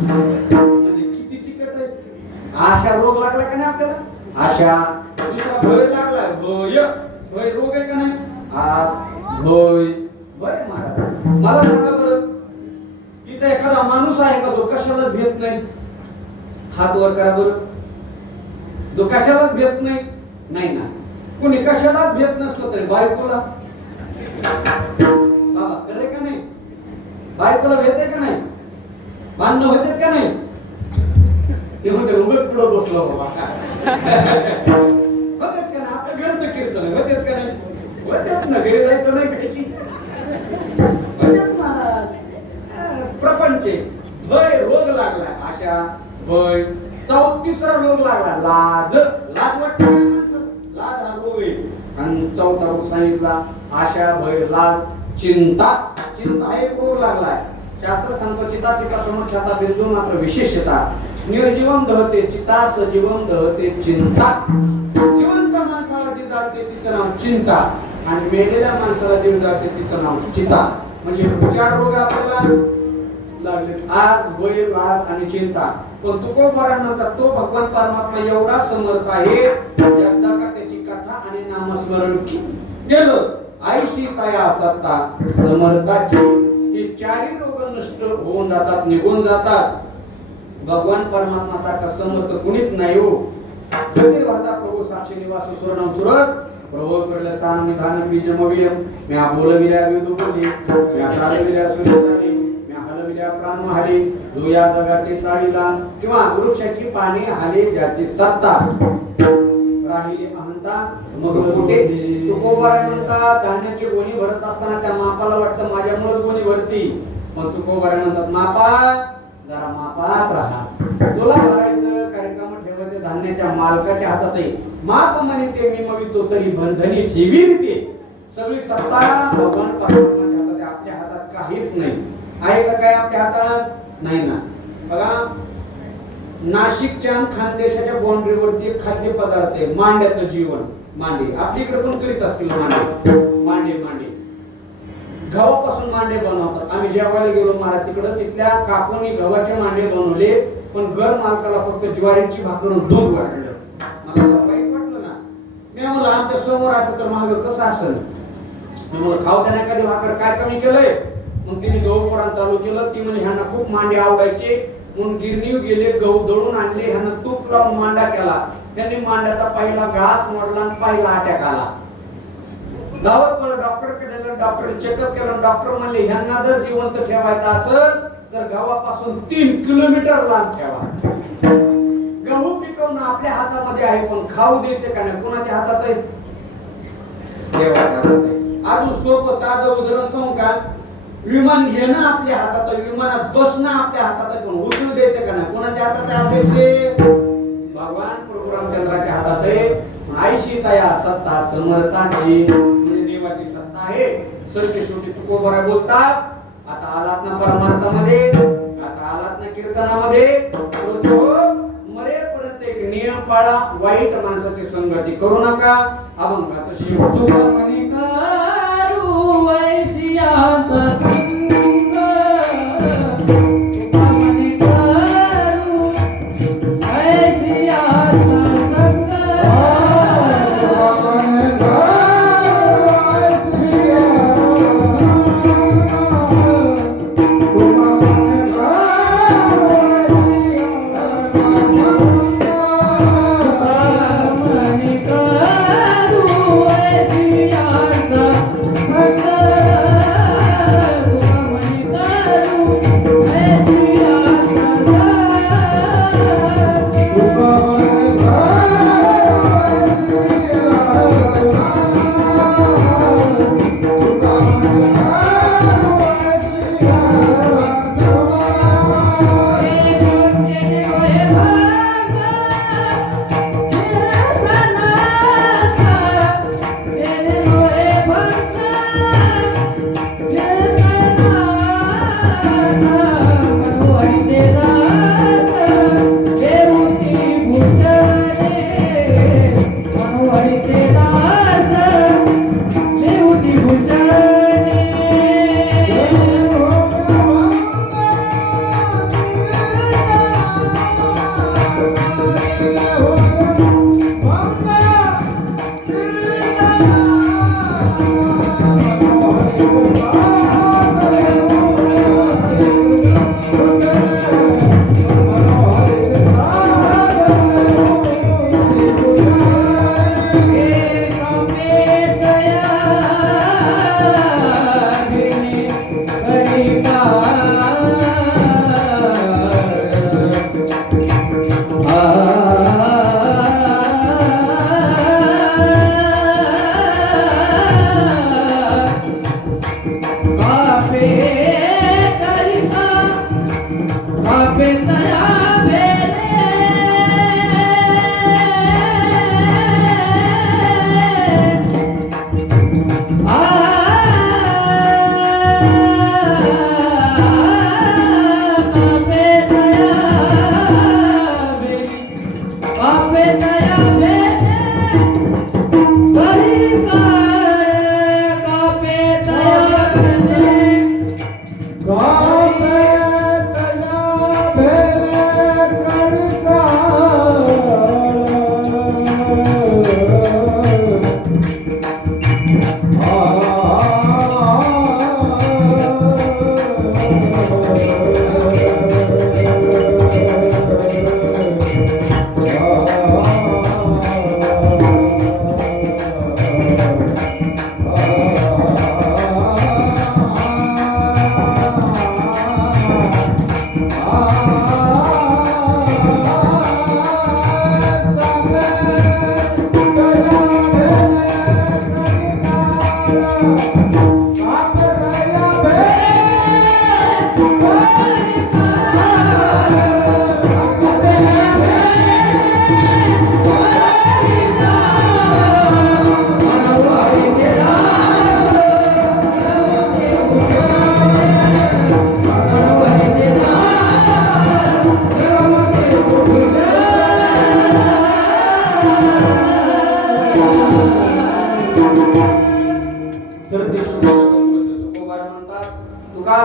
म्हणजे किती चिकट आहे. अशा रोग लागला का नाही आपल्याला? अशा दुसरा भय लागला. भय रोग आहे का नाही? आज भय महाराज मला सांगा बरं, इथं एखादा माणूस आहे का तो कशाला भेट नाही? हात वर करा बरं. तो कशालाच भेट नाही? नाही ना. कोणी कशालाच भेट नसलं तरी बायकोला बाबा करे का नाही? बायकोला भेटते का नाही? भांडणं होते का नाही? ते म्हणते उगत पुढं बसलो बाबा होतेच का ना? आपल्या घरचं कीर्तन होतेच का नाही? होतेच ना. घरी जायचं नाही काय की होतेच महाराज. प्रपंच भय रोग लागला. अशा भय 34रा रोग लागला. लाज वाटते माणसं. लाज हा रोग आहे. आणि 4था रोग सांगितला आशा भय लाज चिंता. चिंता हा एक रोग लागलाय. शास्त्र सांगतो चिता चिता समोर ख्याता बिंदू मात्र विशेषता. निर्जीवम दहते चिता सजीवम दहते चिंता. जिवंत माणसाला जी जाते तिचं नाव चिंता आणि मेलेल्या माणसाला जी जाते तिचं नाव चिता. म्हणजे चार रोग आपल्याला लागले, आज वय लाज आणि चिंता. पण तुकोबारानंतर तो भगवान परमात्मा एवढा समर्थ आहे, एकदा का त्याची कथा आणि नामस्मरण केलं आईशी तया सत्ता समर्थाची, ही चारही रोग नष्ट होऊन जातात, निघून जातात. भगवान परमात्मा सारखा समर्थ कुणीच नाही हो. जगीर भरता प्रभू साक्षी निवास सुरनाम सुरत प्रभू करले स्थान निधान बीजमवियम. म्या बोलविल्या विदू बोली, म्या चालविल्या सुरेताली, म्या हलविल्या प्राण हाली, जो या जगाची चाळीला किंवा वृक्षाची पाने हाले ज्याची सत्ता राहिली अहंता. मग कुठे तुकोबाराय म्हणतात धान्याची गोणी भरत असताना त्या मापाला वाटतं माझ्यामुळेच गोणी भरती. मग तुकोबाराय म्हणतात मापा जरा मापात राहा, तुला भरायचं कार्यक्रम ठेवायचे धान्याच्या मालकाच्या हातात आहे. माप म्हणे ते मी मवितो तरी बंधनी ठेवी ते. सगळी सत्ता भगवान परमात्माच्या हातात आहे, आपल्या हातात काहीच नाही. आहे का काय आपल्या हातात? नाही ना. बघा नाशिकच्या खानदेशाच्या बाउंड्रीवरती एक खाद्य पदार्थ आहे मांड्याचं जीवन. मांडे आपल्याकडे पण करीत असतील मांडे मांडे मांडे गव्हापासून मांडे बनवतात. आम्ही जेवायला गेलो महाराज तिकडं, तिथल्या काकोनी गव्हाचे मांडे बनवले, पण घर मालकाला फक्त ज्वारीची भाकर आणि दूध वाटलं. मला वाईट वाटलं ना. मी म्हणलं आमच्या समोर असं तर महाग कसं असेल. मी म्हणलं खाऊ त्याने कधी भाकर काय कमी केलंय. मग तिने गहू पोरांना चालू केलं. ती म्हणजे ह्यांना खूप मांडे आवडायचे म्हणून गिरणीवर गेले, गहू दळून आणले, ह्यांना तूप लावून मांडा केला. त्यांनी मांड्याचा पहिला घास मोडला आणि पहिला अटॅक आला. गावात मला डॉक्टरकडे नेलं, डॉक्टर चेकअप केलं. डॉक्टर म्हणले ह्यांना जर जिवंत ठेवायचं असेल तर गावापासून 3 किलोमीटर लांब ठेवा. गहू पिकवणं आपल्या हातामध्ये आहे, पण खाऊ द्यायचे का नाही कोणाच्या हातात आहे? देवाच्या हातात आहे. अजून सोपं ताजं उदाहरण सांगू का? विमान घेणं आपल्या हातात आहे, विमानात बसणं आपल्या हातात आहे, पण उचलू द्यायचं का नाही कोणाच्या हातात आहे? भगवान प्रभू रामचंद्राच्या हातात आहे. आईशी तया सत्ता समर्थाची, म्हणजे देवाची सत्ता आहे. सत्य शेवटी तुकोबाराय बोलतात, आता आलात ना परमार्थामध्ये, आता आलात ना कीर्तनामध्ये, मरेपर्यंत एक नियम पाळा, वाईट माणसाची संगती करू नका. अभंगात शेवट तुकमणी करू वैशियाचा संग, तुकमणी करू वैशियाचा संग.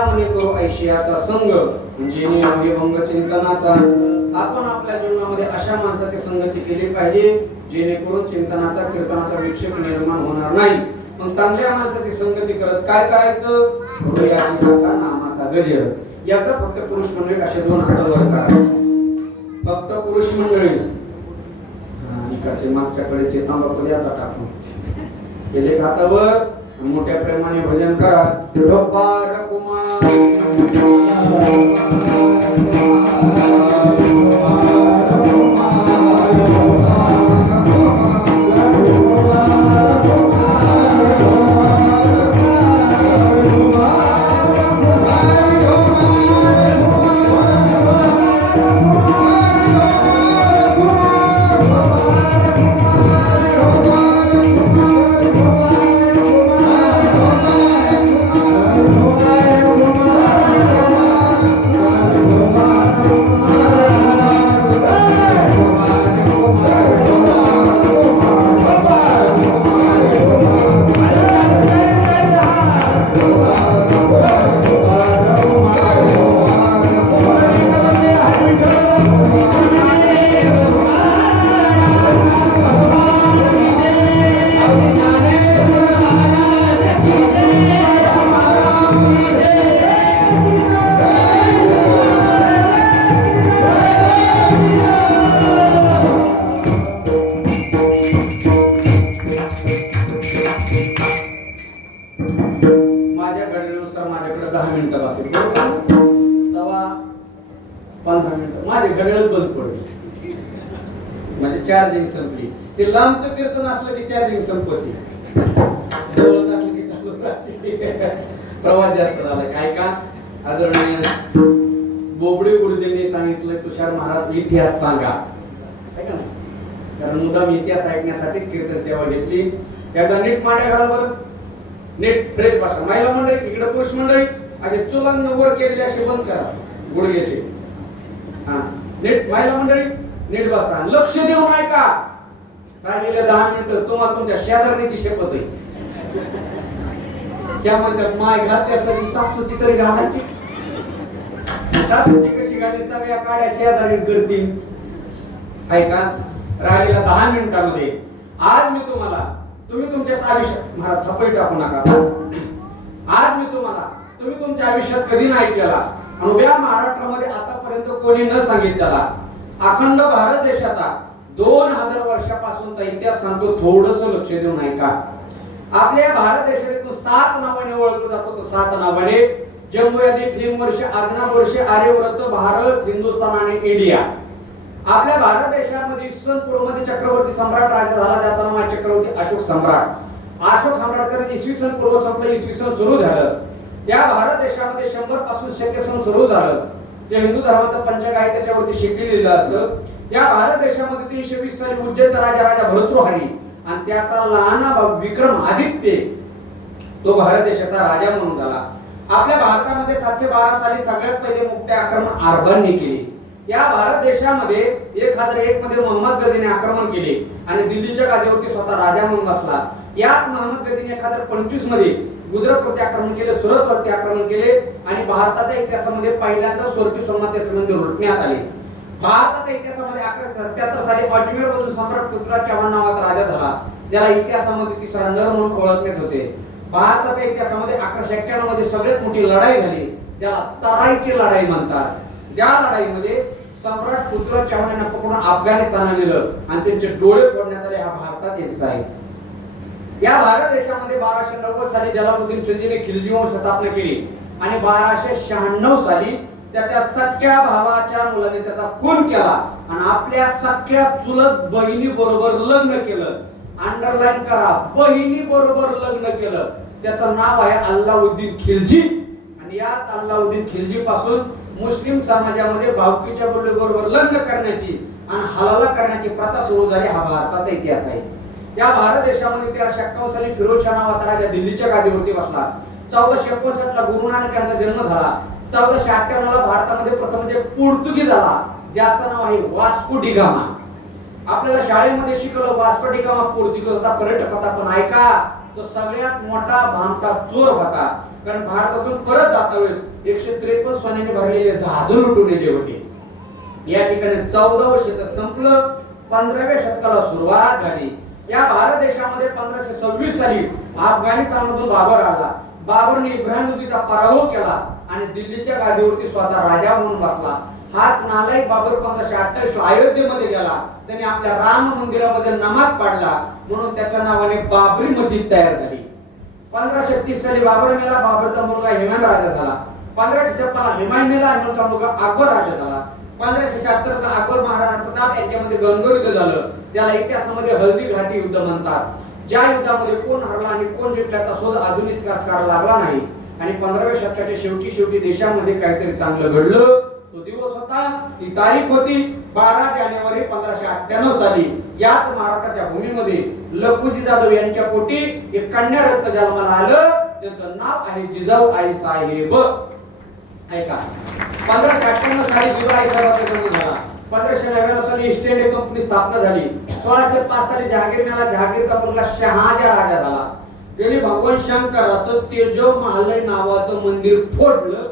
म्हणे करू ऐशियाचा संग म्हणजे भंग चिंतनाचा. आपण आपल्या जीवनामध्ये अशा माणसाची संगती केली पाहिजे जेणेकरून चिंतनाचा कीर्तनाचा विक्षेप निर्माण होणार नाही. मग चांगल्या माणसाची संगती करत काय करायचं? हृदयाची कथा नामाचा गजर. याचा फक्त पुरुष मंडळी असे 2 हात वर करायचे. फक्त पुरुष मंडळी इकडचे मागच्याकडे चेतांबापदी आता टाकून गेले हातावर मोठ्या प्रेमाने भजन करा. गोपाळ कुमार माझ्या घड्याळानुसार माझ्याकडे 10 मिनिटं बाकी. 15 मिनिटं माझे घड्याळ बंद पडली म्हणजे चार्जिंग संपली. ते लांबचं कीर्तन असलं की चार्जिंग संपती, जवळ असलं की चालू राहते. प्रवास जास्त झाला काय का? आदरणीय बोबडे गुरुजींनी सांगितलं तुषार महाराज इतिहास सांगा, आहे का नाही? कारण मुद्दाम इतिहास ऐकण्यासाठी कीर्तन सेवा घेतली. एकदा नीट मांड्या घाला बरं, नीट फ्रेश भाषा. महिला मंडळी इकडे, पुरुष मंडळी असे चुलांना वर केलेले असे बंद करा गुडघ्याचे. हा नीट महिला मंडळी नीट बसा, लक्ष देऊ नाही का? राहिलेले 10 मिनिटं तुम्हाला तुमच्या शेजारणीची शपथ आहे. त्यामध्ये माय घातल्यासाठी सासूची तरी घालायची. सासूची कशी घाली सगळ्या काड्या शेजारी करतील, आहे का? राहिलेल्या 10 मिनिटांमध्ये आज मी तुम्हाला, तुम्ही तुमच्या आयुष्यात मला थपई टाकू नका. आज मी तुम्हाला, तुम्ही तुमच्या आयुष्यात कधी नाही ऐकलेला आणि उभ्या महाराष्ट्रामध्ये आतापर्यंत कोणी न सांगितलेला अखंड भारत देशाचा 2000 वर्षापासूनचा इतिहास सांगतो. थोडस लक्ष देऊ नाही का? आपल्या भारत देशात 7 नावाने ओळखलं जातो. 7 नावाने जम्मू आदी भीम वर्ष, आज्ञा वर्ष, आर्यव्रत, भारत, हिंदुस्थान आणि इंडिया. आपल्या भारत देशामध्ये इसवी पूर्व मध्ये चक्रवर्ती सम्राट राजा झाला, त्याचा नाव आहे चक्रवर्ती अशोक सम्राट. अशोक सम्राट इसवी सन पूर्व संपलं, इसवी सन सुरू झालं. या भारत देशामध्ये 100 पासून शके सन सुरू झालं. जे हिंदू धर्माचं पंचांग आहे त्याच्यावरती शिकलेलं असतं. या भारत देशामध्ये 320 साली उज्जैनचा राजा भर्तृहरी आणि त्याचा लहाना भाऊ विक्रमादित्य तो भारत देशाचा राजा म्हणून झाला. आपल्या भारतामध्ये 712 साली सगळ्यात पहिले मुक्ती आक्रमण अरबांनी केले. या भारत देशामध्ये 1001 मध्ये मोहम्मद गझनीने आक्रमण केले आणि दिल्लीच्या गादीवरती स्वतः राजा म्हणून बसला. यात मोहम्मद गझनीने 1025 मध्ये गुजरातवरती आक्रमण केले, सुरतवरती आक्रमण केले आणि भारताच्या इतिहासामध्ये पहिल्यांदा स्वरूपी सोमनाथ यात्रे मंदिर लुटण्यात आले. भारताच्या इतिहासामध्ये 1177 साली अजमेर मधून सम्राट पृथ्वीराज चव्हाण नावाचा राजा झाला, ज्याला इतिहासामध्ये तिसरा नर म्हणून ओळखण्यात होते. भारताच्या इतिहासामध्ये 1191 मध्ये सगळ्यात मोठी लढाई झाली, ज्याला तराईची लढाई म्हणतात. ज्या लढाईमध्ये सम्राट पृथ्वीराज चव्हाण यांना पकडून अफगाणिस्तानात नेलं आणि त्यांचे डोळे फोडण्यात आले. हा भारतात येत आहे. या भारत देशामध्ये 1290 साली जलालुद्दीन खिलजीने खिलजी वंश स्थापना केली आणि 1296 साली त्याच्या सख्या भावाच्या मुलाने त्याचा खून केला आणि आपल्या सख्या चुलत बहिणी बरोबर लग्न केलं. अंडरलाईन करा, बहिणी बरोबर लग्न केलं. त्याचं नाव आहे अल्लाउद्दीन खिलजी आणि याच अल्लाउद्दीन खिलजी पासून मुस्लिम समाजामध्ये भावकीच्या बरोबर लग्न करण्याची आणि हलाला करण्याची प्रथा सुरू झाली. हा भारताचा इतिहास आहे. या भारत देशामध्ये 1351 साली फिरोजशाह नावाचा राजा दिल्लीच्या गादीवरती बसला. 1461 ला गुरु नानक यांचा जन्म झाला. 1458 ला भारतामध्ये प्रथम म्हणजे पोर्तुगीज आला, ज्याचं नाव आहे वास्को डी गामा. आपल्याला शाळेमध्ये शिकवलं वास्को डी गामा पोर्तुगीज होता, पर्यटक होता, पण ऐका तो सगळ्यात मोठा भामटा चोर होता. कारण भारतातून परत जाता वेळेस 153 सोन्याने भरलेले जहाज लुटून नेले होते. या ठिकाणी 14वं शतक संपलं, 15व्या शतकाला सुरुवात झाली. या भारत देशामध्ये 1526 साली अफगाणिस्तानमधून बाबर आला. बाबरने इब्राहिम लोदीचा पराभव केला आणि दिल्लीच्या गादीवरती स्वतः राजा म्हणून बसला. हाच नालायक बाबर 1528 अयोध्येमध्ये गेला. त्याने आपल्या राम मंदिरामध्ये नमाज पाडला, म्हणून त्याच्या नावाने बाबरी मस्जिद तयार झाली. 1530 साली बाबर मेला. बाबरचा मुलगा हुमायून राजा झाला. 1556 हुमायून मेला. हुमायूनचा मुलगा अकबर राजा झाला. 1576 ला अकबर महाराणा प्रताप यांच्यामध्ये गणगौर युद्ध झालं. त्याला इतिहासामध्ये हल्दी घाटी युद्ध म्हणतात. ज्या युद्धामध्ये कोण हरला आणि कोण जिंकला याचा शोध अजून इतिहासकाराला लागला नाही. आणि 15व्या शतकाच्या शेवटी देशामध्ये काहीतरी चांगलं घडलं. तो दिवस होता, ती तारीख होती 12 जानेवारी 1598 साली. याच महाराष्ट्राच्या भूमीमध्ये लखुजी जाधव यांच्या पोटी एक कन्या रत्न जन्माला आलं. त्याचं नाव आहे जिजाऊ आई साहेब. ऐका, 1598 साली जिजाऊ आई साहेबांचा जन्म झाला. 1599 साली ईस्ट इंडिया कंपनी स्थापना झाली. 1605 साली जहागीर मेला. जहागीरचा मुलगा शहाजा राजा झाला. त्याने भगवान शंकराचं तेजो महालय नावाचं मंदिर फोडलं.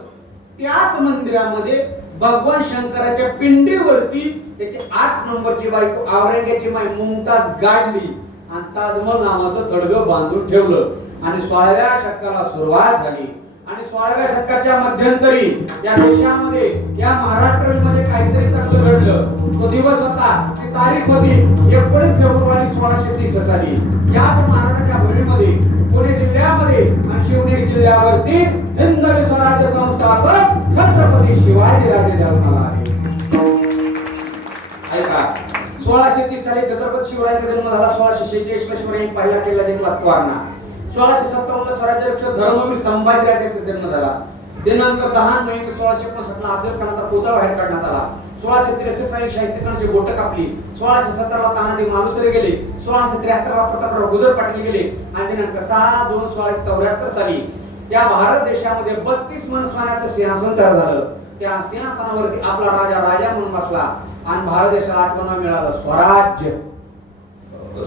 त्याच मंदिरामध्ये भगवान शंकराच्या पिंडीवरती त्याची 8 नंबरची बायको औरंगजेबाची माय मुमताज गाडली आणि ताजमहल नावाचं थडगं बांधून ठेवलं आणि 16व्या शतकाला सुरुवात झाली. आणि 16व्या शतकाच्या मध्यंतरी या देशामध्ये, या महाराष्ट्रामध्ये काहीतरी चांगलं घडलं. तो दिवस होता, ती तारीख होती 19 फेब्रुवारी 1630 साली. याच महाराष्ट्राच्या भूमीमध्ये पुणे जिल्ह्यामध्ये आणि शिवनेरी किल्ल्यावरती हिंदवी स्वराज्य संस्थापक छत्रपती शिवाजी राजे जन्माला आले. ऐका, 1630 साली छत्रपती शिवाजी जन्म झाला. 1646 ला शिवरायांनी पहिला किल्ला जिंकला तोरणा. 1657 ला स्वराज्य रक्षक धर्मवीर संभाजी राजांचा जन्म झाला. दिनांक 10 नोव्हेंबर 1659 ला अफजल खानाचा पुतळा बाहेर काढण्यात आला. 1663 साली शाहिस्ते खानची बोटं कापली. 1670 ला तानाजी मालुसरे गेले. 1673 ला प्रतापराव गुजर पाटील गेले आणि दिनांक 6/2/1674 साली या भारत देशामध्ये 32 मन सोन्याचं सिंहासन तयार झालं. त्या सिंहासनावरती आपला राजा म्हणून बसला आणि भारत देशाला आत्मनाव मिळालं स्वराज्य.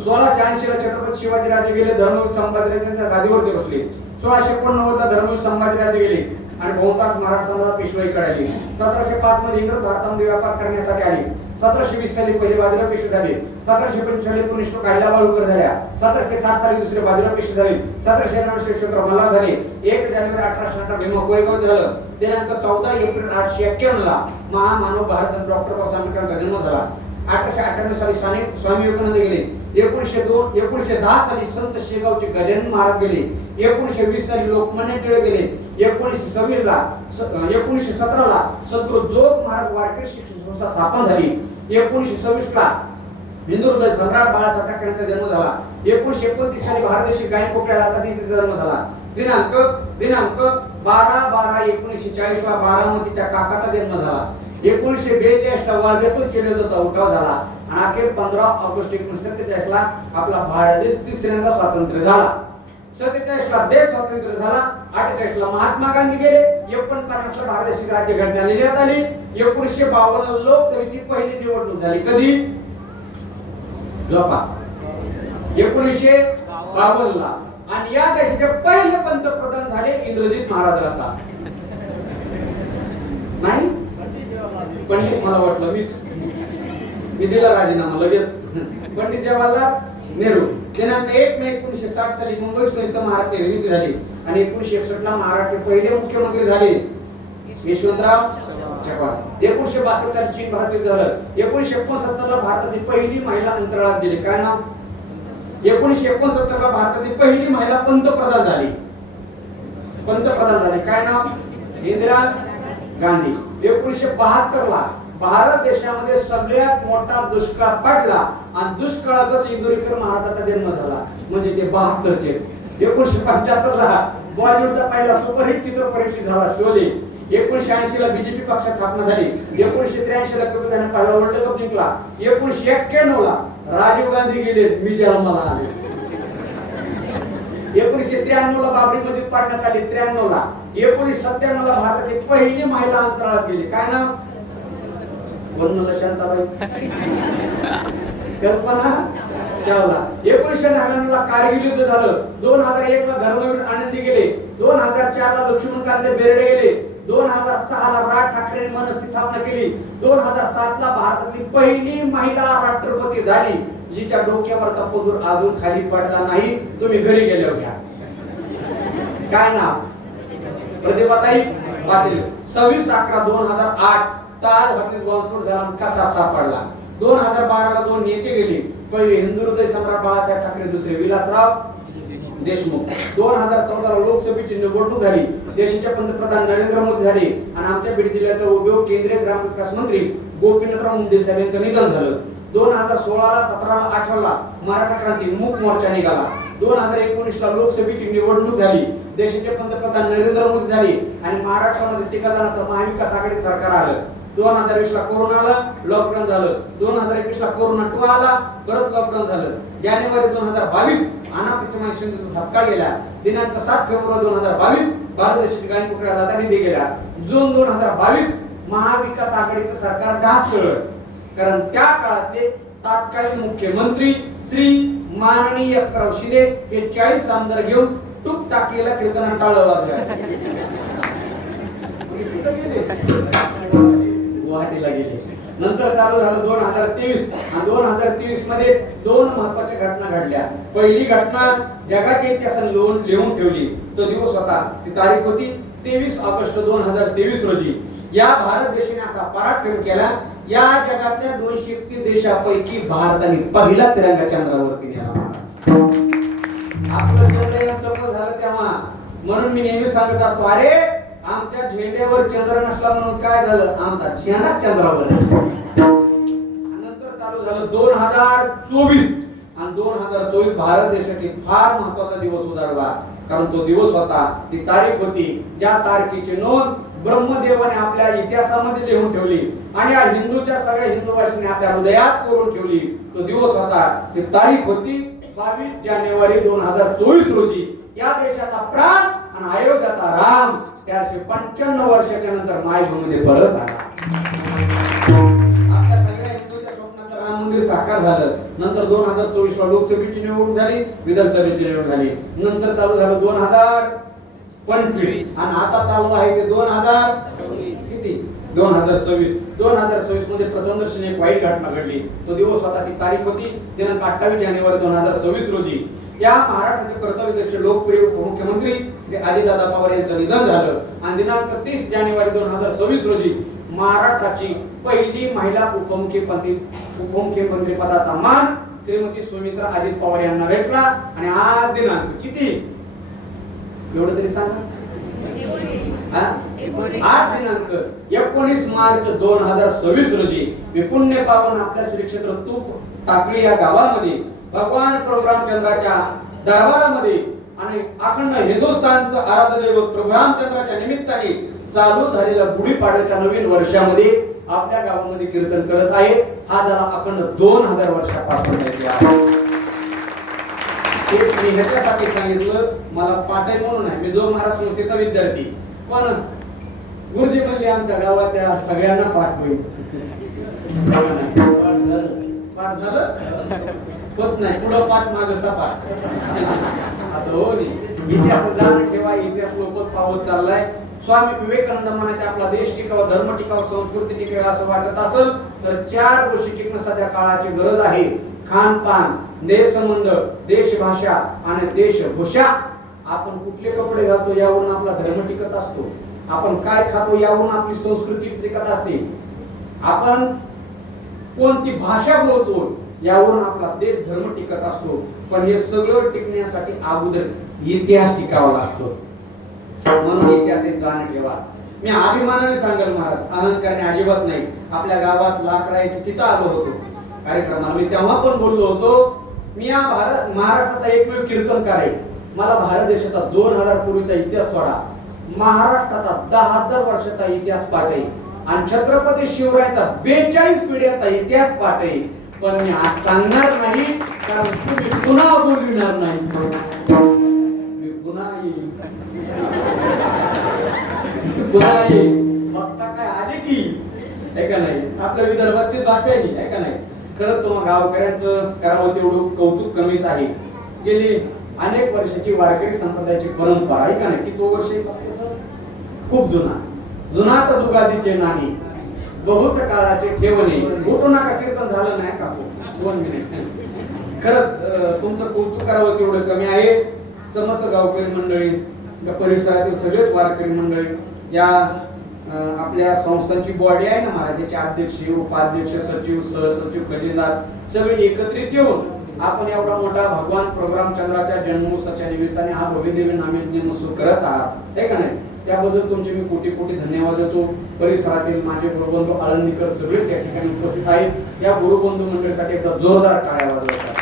1680 ला छत्रपती शिवाजी राजे गेले. धर्मवीर संभाजी राजांच्या गादीवरती बसले. 1689 ला धर्मवीर संभाजी राजे गेले आणि बहुतांश मराठा समाजाला पेशवाई करायली. 1705 मध्ये इंग्रज भारतामध्ये व्यापार करण्यासाठी आले. 1720 साली पहिले बाजीराव पेशवे झाले. 1725 साली पुणेश्वर काढल्या बाळूकर झाल्या. 1760 साली दुसरे बाजीराव पेशवे झाले. 1799 यशवंतराव मल्हार झाले. 1 जानेवारी 1818 भीमा कोरेगाव झालं. दिनांक 14 एप्रिल 1851 ला महामानव भारत डॉक्टर बाबासाहेब आंबेडकरांचा जन्म झाला. 1898 साली स्वामी विवेकानंद गेले. 1910 साली संत शेगावचे गजानन महाराज गेले. 1920 साली लोकमान्य टिळक गेले. 1917 ला सद्गुरू जोग महाराज वारकरी शिक्षण संस्था स्थापन झाली. 1926 ला हिंदू हृदय सम्राट बाळासाहेब ठाकरेंचा जन्म झाला. 1929 साली भारतदेशी गायन कोकिळा लतादींचा जन्म झाला. दिनांक 12/12/1940 ला बारामतीच्या काकाचा जन्म झाला. 1942 ला वर्धेतून केलेला उठाव झाला आणि अखेर 15 ऑगस्ट 1947 ला आपला भारत देश तिसऱ्यांदा स्वातंत्र्य झाला. 47 ला देश स्वातंत्र्य झाला. 48 ला महात्मा गांधी गेले. 49 ला भारत देशाची राज्यघटना लिहिण्यात आली. 1952 ला लोकसभेची पहिली निवडणूक झाली. कधी? 1952 ला. आणि या देशाचे पहिले पंतप्रधान झाले इंद्रजित महाराज रसा. नाही पंडित, मला वाटलं मी दिला राजीनामा लगेच. पंडित जवाहरलाल नेहरू. दिनांक 1 मे 1960 साली मुंबई संयुक्त महाराष्ट्र निर्मिती झाली आणि 1961 ला महाराष्ट्राचे पहिले मुख्यमंत्री झाले यशवंतराव चव्हाण. 1962 साली चीन भारत युद्ध झालं. 1969 ला भारतातील पहिली महिला अंतराळात गेली. काय नाव? 1969 ला भारतातील पहिली महिला पंतप्रधान झाली. काय नाव? इंदिरा गांधी. 1972 ला भारत देशामध्ये सगळ्यात मोठा दुष्काळ पडला आणि दुष्काळातच इंदुरीकर महाराजांचा जन्म झाला, म्हणजे ते 72 चे. 1975 ला बॉलिवूडचा पहिला सुपरहिट चित्रपट झाला शोले. 1980 ला बीजेपी पक्षाची स्थापना झाली. 1983 ला कपिल पहिला वर्ल्ड कप जिंकला. 1991 ला राजीव गांधी गेले, मी जन्माला आले. 1993 ला बाबरी मस्जिद पाडण्यात आली. 93 ला. 1997 ला भारताची पहिली महिला अंतराळात गेली. काय नाव? वनला शांताबाई. कल्पना ठेवला. 1999 ला कारगिल युद्ध झालं. 2001 ला धर्मवीर आनंदजी गेले. 2004 ला लक्ष्मणकांत बेर्डे गेले. 2006 ला राज ठाकरे मनसे स्थापना केली. 2007 ला भारतातली पहिली महिला राष्ट्रपती झाली, जिच्या डोक्यावरचा पदर अजून खाली पडला नाही. तुम्ही घरी गेल्यावर घ्या. काय नाव? प्रतिभाताई पाटील. 26/11/2008 ताज हॉटेल बॉम्बस्फोट झाला, कसा सापडला. 2012 ला 2 नेते गेले. पहिले हिंदू हृदय सम्राट बाळासाहेब ठाकरे, दुसरे विलासराव देशमुख. 2014 ला लोकसभेची निवडणूक झाली. देशाचे पंतप्रधान नरेंद्र मोदी झाले आणि आमच्या बीड जिल्ह्याचे उद्योग केंद्रीय ग्रामविकास मंत्री गोपीनाथराव मुंडे साहेब यांचं निधन झालं. 2016 ला 17 ला 18 ला मराठा क्रांती मूक मोर्चा निघाला. 2019 ला लोकसभेची निवडणूक झाली. देशाचे पंतप्रधान नरेंद्र मोदी झाले आणि महाराष्ट्रामध्ये तिघाजणांचं महाविकास आघाडी सरकार आलं. 2020 ला कोरोना आला, लॉकडाऊन झालं. 2021 ला कोरोना 2 आला, परत लॉकडाऊन झालं. जानेवारी 2022 अनाथ सिंधूचा धक्का गेला. दिनांक 7 फेब्रुवारी 2022 बांगलादेशी ठिकाणी पकडला जाता निधी गेला. जून 2022 महाविकास आघाडीचं सरकार ढासळलं. कारण त्या काळातले तत्कालीन मुख्यमंत्री श्री माननीय एकनाथ शिंदे हे 40 आमदार घेऊन टूप टाकलेला कीर्तन टाळलं लागलं. गुवाहाटीला गेले. नंतर चालू झालं 2023 आणि 2023 मध्ये 2 महत्त्वाच्या घटना घडल्या. पहिली घटना जगाच्या इतिहासात लिहून ठेवली. तो दिवस होता, ती तारीख होती 23 ऑगस्ट 2023 रोजी. या भारत देशाने असा पराक्रम केला, या जगातल्या 231 देशापैकी भारताने पहिला तिरंगा चंद्रावरती नेला. आपलं चंद्रयान सफल झालं तेव्हा. म्हणून मी नेहमी सांगत असतो, अरे आमच्या झेंड्यावर चंद्र नसला म्हणून काय झालं, आमचा झेंडा चंद्रावर. नंतर चालू झालं 2024 आणि 2024 भारत देशासाठी फार महत्त्वाचा दिवस उजाडला. कारण तो दिवस होता, ती तारीख होती ज्या तारखेची नोंद ब्रह्मदेवाने आपल्या इतिहासामध्ये लिहून ठेवली आणि या हिंदूच्या सगळ्या हिंदूवासींनी आपल्या हृदयात कोरून ठेवली. तो दिवस होता, ती तारीख होती 22 जानेवारी 2024 रोजी. या देशाचा प्राण आणि अयोध्याचा राम 455 वर्षाच्या नंतर मायभूमीमध्ये परत आला. आपल्या सगळ्या हिंदूच्या स्वप्नाचं राम मंदिर साकार झालं. नंतर 2024 ला लोकसभेची निवडणूक झाली, विधानसभेची निवडणूक झाली. नंतर चालू झालं 2025 आणि आता चालू आहे ते 2026 मध्ये प्रथमदर्शनी एक वाईट घटना घडली. तो दिवस होता, ती तारीख होती दिनांक 28 जानेवारी 2026 रोजी. या महाराष्ट्राचे कर्तव्यदक्ष लोकप्रिय उपमुख्यमंत्री श्री अजितदादा पवार यांचं निधन झालं आणि दिनांक 30 जानेवारी 2026 रोजी महाराष्ट्राची पहिली महिला उपमुख्यमंत्री पदाचा मान श्रीमती सुमित्रा अजित पवार यांना भेटला. आणि आज दिनांक किती एवढं तरी सांगा, आज दिनांक 19 मार्च 2026 रोजी मी पुण्य पावन आपल्या श्री क्षेत्र तूप टाकळी या गावामध्ये भगवान प्रभू रामचंद्राच्या दरबारामध्ये आणि अखंड हिंदुस्थानचं आराध्य दैवत प्रभू रामचंद्राच्या निमित्ताने चालू झालेल्या गुढीपाडव्याच्या नवीन वर्षामध्ये आपल्या गावामध्ये कीर्तन करत आहे. हा झाला अखंड 2000 वर्षापासून. मी ह्याच्यासाठी सांगितलं, मला पाठाय म्हणून आहे, मी जो महाराज संस्थेचा विद्यार्थी, पण गुरुजी म्हणले आमच्या गावाच्या सगळ्यांना पाठ होईल. पाठ झालं होत नाही, पुढं पाठ मागं सपाट असं हो नाही. इतिहास जाणून ठेवा, इतिहास लोकच पावत चाललाय. स्वामी विवेकानंद म्हणायचे आपला देश टिकावा, धर्म टिकावा, संस्कृती टिकावा असं वाटत असेल तर 4 गोष्टी टिकणं सध्या काळाची गरज आहे. खानपान, देश संबंध, देश भाषा आणि देशभूषा. आपण कुठले कपडे घालतो यावरून आपला धर्म टिकत असतो. आपण काय खातो यावरून आपली संस्कृती टिकत असते. आपण कोणती भाषा बोलतो यावरून आपला देश धर्म टिकत असतो. पण हे सगळं टिकण्यासाठी अगोदर इतिहास टिकावा लागतो. म्हणून इतिहासाचे जाण ठेवा. मी अभिमानाने सांगेल महाराज, अहंकारने अजिबात नाही. आपल्या गावात लाकडाची तिथं आलो होतो कार्यक्रमाला, मी तेव्हा पण बोललो होतो, मी या महाराष्ट्राचा एकमेव कीर्तनकार आहे. मला भारत देशाचा 2000 पूर्वीचा इतिहास थोडा, महाराष्ट्राचा 10,000 वर्षाचा इतिहास पाठ आहे आणि छत्रपती शिवरायांचा 42 पिढ्याचा इतिहास पाठ आहे. पण मी आज सांगणार नाही, कारण तुम्ही पुन्हा बोलविणार नाही. मी पुन्हा येईल. बघता काय आले की आहे का नाही, आपल्या विदर्भातली भाषा आहे का नाही. खरं तुम्हाला गावकऱ्यांचं करावं तेवढं कौतुक कमीच आहे. गेली अनेक वर्षाची वारकरी संप्रदायाची परंपरा आहे का नाही, की तो वर्ष खूप जुना तर दुगादीचे नाही, बहुत काळाचे ठेवणे. उठू नका, कीर्तन झालं नाही का? 2 मिनिट. खरंच तुमचं कौतुक करावं तेवढं कमी आहे. समस्त गावकरी मंडळी, या परिसरातील सगळेच वारकरी मंडळी, या आपल्या संस्थांची बॉडी आहे ना महाराजांचे अध्यक्ष, उपाध्यक्ष, सचिव, सहसचिव, खजिनदार सगळे एकत्रित येऊन आपण एवढा मोठा भगवान प्रोग्राम चंद्राच्या जन्मोत्सवाच्या निमित्ताने हा भव्यदिव्य नामयज्ञ सुरू करत आहात, हे का नाही? त्याबद्दल तुमचे मी कोटी कोटी धन्यवाद देतो. परिसरातील माझे गुरुबंधू आळंदीकर सगळेच या ठिकाणी उपस्थित आहेत. या गुरुबंधू मंडळीसाठी एकदा जोरदार टाळ्या वाजवतात.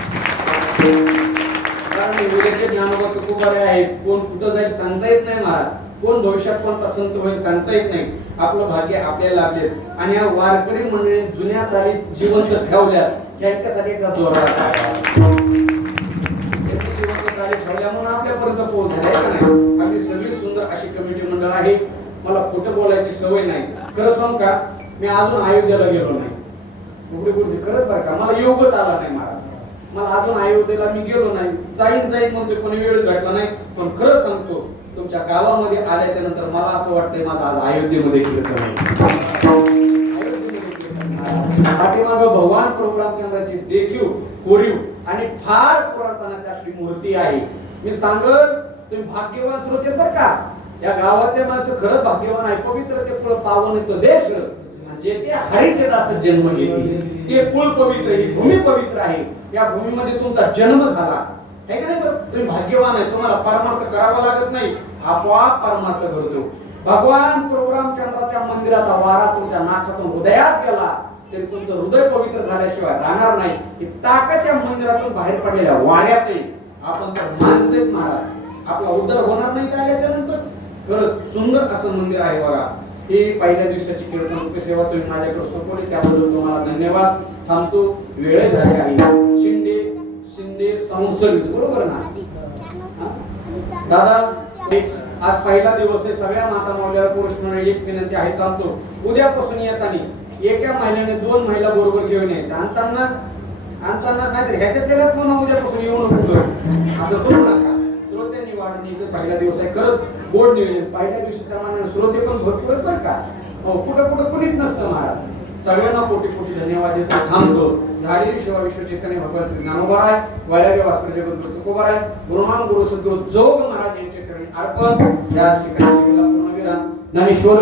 कारण उद्याचे ज्ञानोबा तुकोबारे आहेत, कोण कुठं जाईल सांगता येत नाही महाराज, कोण भविष्यात कोणता संत होईल सांगता येत नाही. आपलं भाग्य आपल्याला लाभले आणि या वारकरी मंडळी जुन्या चालीत जिवंत ठेवल्या, त्यांच्यासाठी एकदा जोरदार टाळ्या म्हणून आपल्यापर्यंत पोहोचले आहे का नाही? आपली सगळी सुंदर अशी कमिटी मंडळ आहे. मला खोटं बोलायची सवय नाही. खरं सांग का, मी अजून अयोध्येला गेलो नाही. खरंच बरं का, मला योगच आला नाही महाराज. मला अजून अयोध्येला मी गेलो नाही. जाईन म्हणतोय पण वेळ भेटला नाही. पण खरं सांगतो, तुमच्या गावामध्ये आल्याच्या नंतर मला असं वाटतंय माझं आज अयोध्येमध्ये कीर्तन आहे. पाठीमागं भगवान प्रोग्राम चंद्राची देखील कोरीव आणि फार पुरातनाची अशी मूर्ती आहे. मी सांगत, तुम्ही भाग्यवान श्रोते बरं का. या गावातले माणसं खरंच भाग्यवान आहे. पवित्र ते पावन तो देश, जेथे हरीचे दास जन्म घेतले, ते कुळ पवित्र, ही भूमी पवित्र आहे. या भूमीमध्ये तुमचा जन्म झाला आहे का नाही? तुम्ही भाग्यवान आहे. तुम्हाला परमार्थ करावा लागत नाही, आपोआप परमार्थ घडतो. भगवान प्रोग्राम चंद्राच्या मंदिराचा वारा तुमच्या नाकातून हृदयात गेला तरी तुमचं हृदय पवित्र झाल्याशिवाय राहणार नाही. ही ताकद या मंदिरातून बाहेर पडलेल्या वाऱ्यात आहे. आपण तर माणसेच महाराज, आपला उद्धार होणार नाही त्यानंतर. खरंच सुंदर असं मंदिर आहे बघा. ही पहिल्या दिवसाची कीर्तन सेवा तुम्ही माझ्याकडे सोपवली, त्याबद्दल तुम्हाला धन्यवाद. थांबतो, वेळ झाली आहे. शिंदे संसद, बरोबर ना दादा? आज पहिला दिवस आहे. सगळ्या माता मावल्याला पुरुष मंडळी एक विनंती आहे, थांबतो. उद्यापासून येताना एका महिन्याने 2 महिला बरोबर घेऊन यायचं. आणताना नाहीतर ह्याच्या त्यालाच म्हणून उद्यापासून येऊ नको, असं करू नका. श्रोत्यांनी वाढणी पहिला दिवस आहे. खरंच गोड नियोजन. पहिल्या दिवशी प्रमाणे श्रोते पण भरपूर बरं का. कुठं कुणीच नसतं महाराज. सगळ्यांना कोटी कोटी धन्यवाद देतो. थांबतो. झालेली सेवा विश्व चैतन्य भगवान श्री ज्ञानोबा वैराग्य भास्कर जगद्गुरु तुकोबाराय गुरुमान गुरु सद्गुरु जोग महाराज यांच्या चरणी अर्पण. याच ठिकाणी पूर्णविराम. ज्ञानेश्वर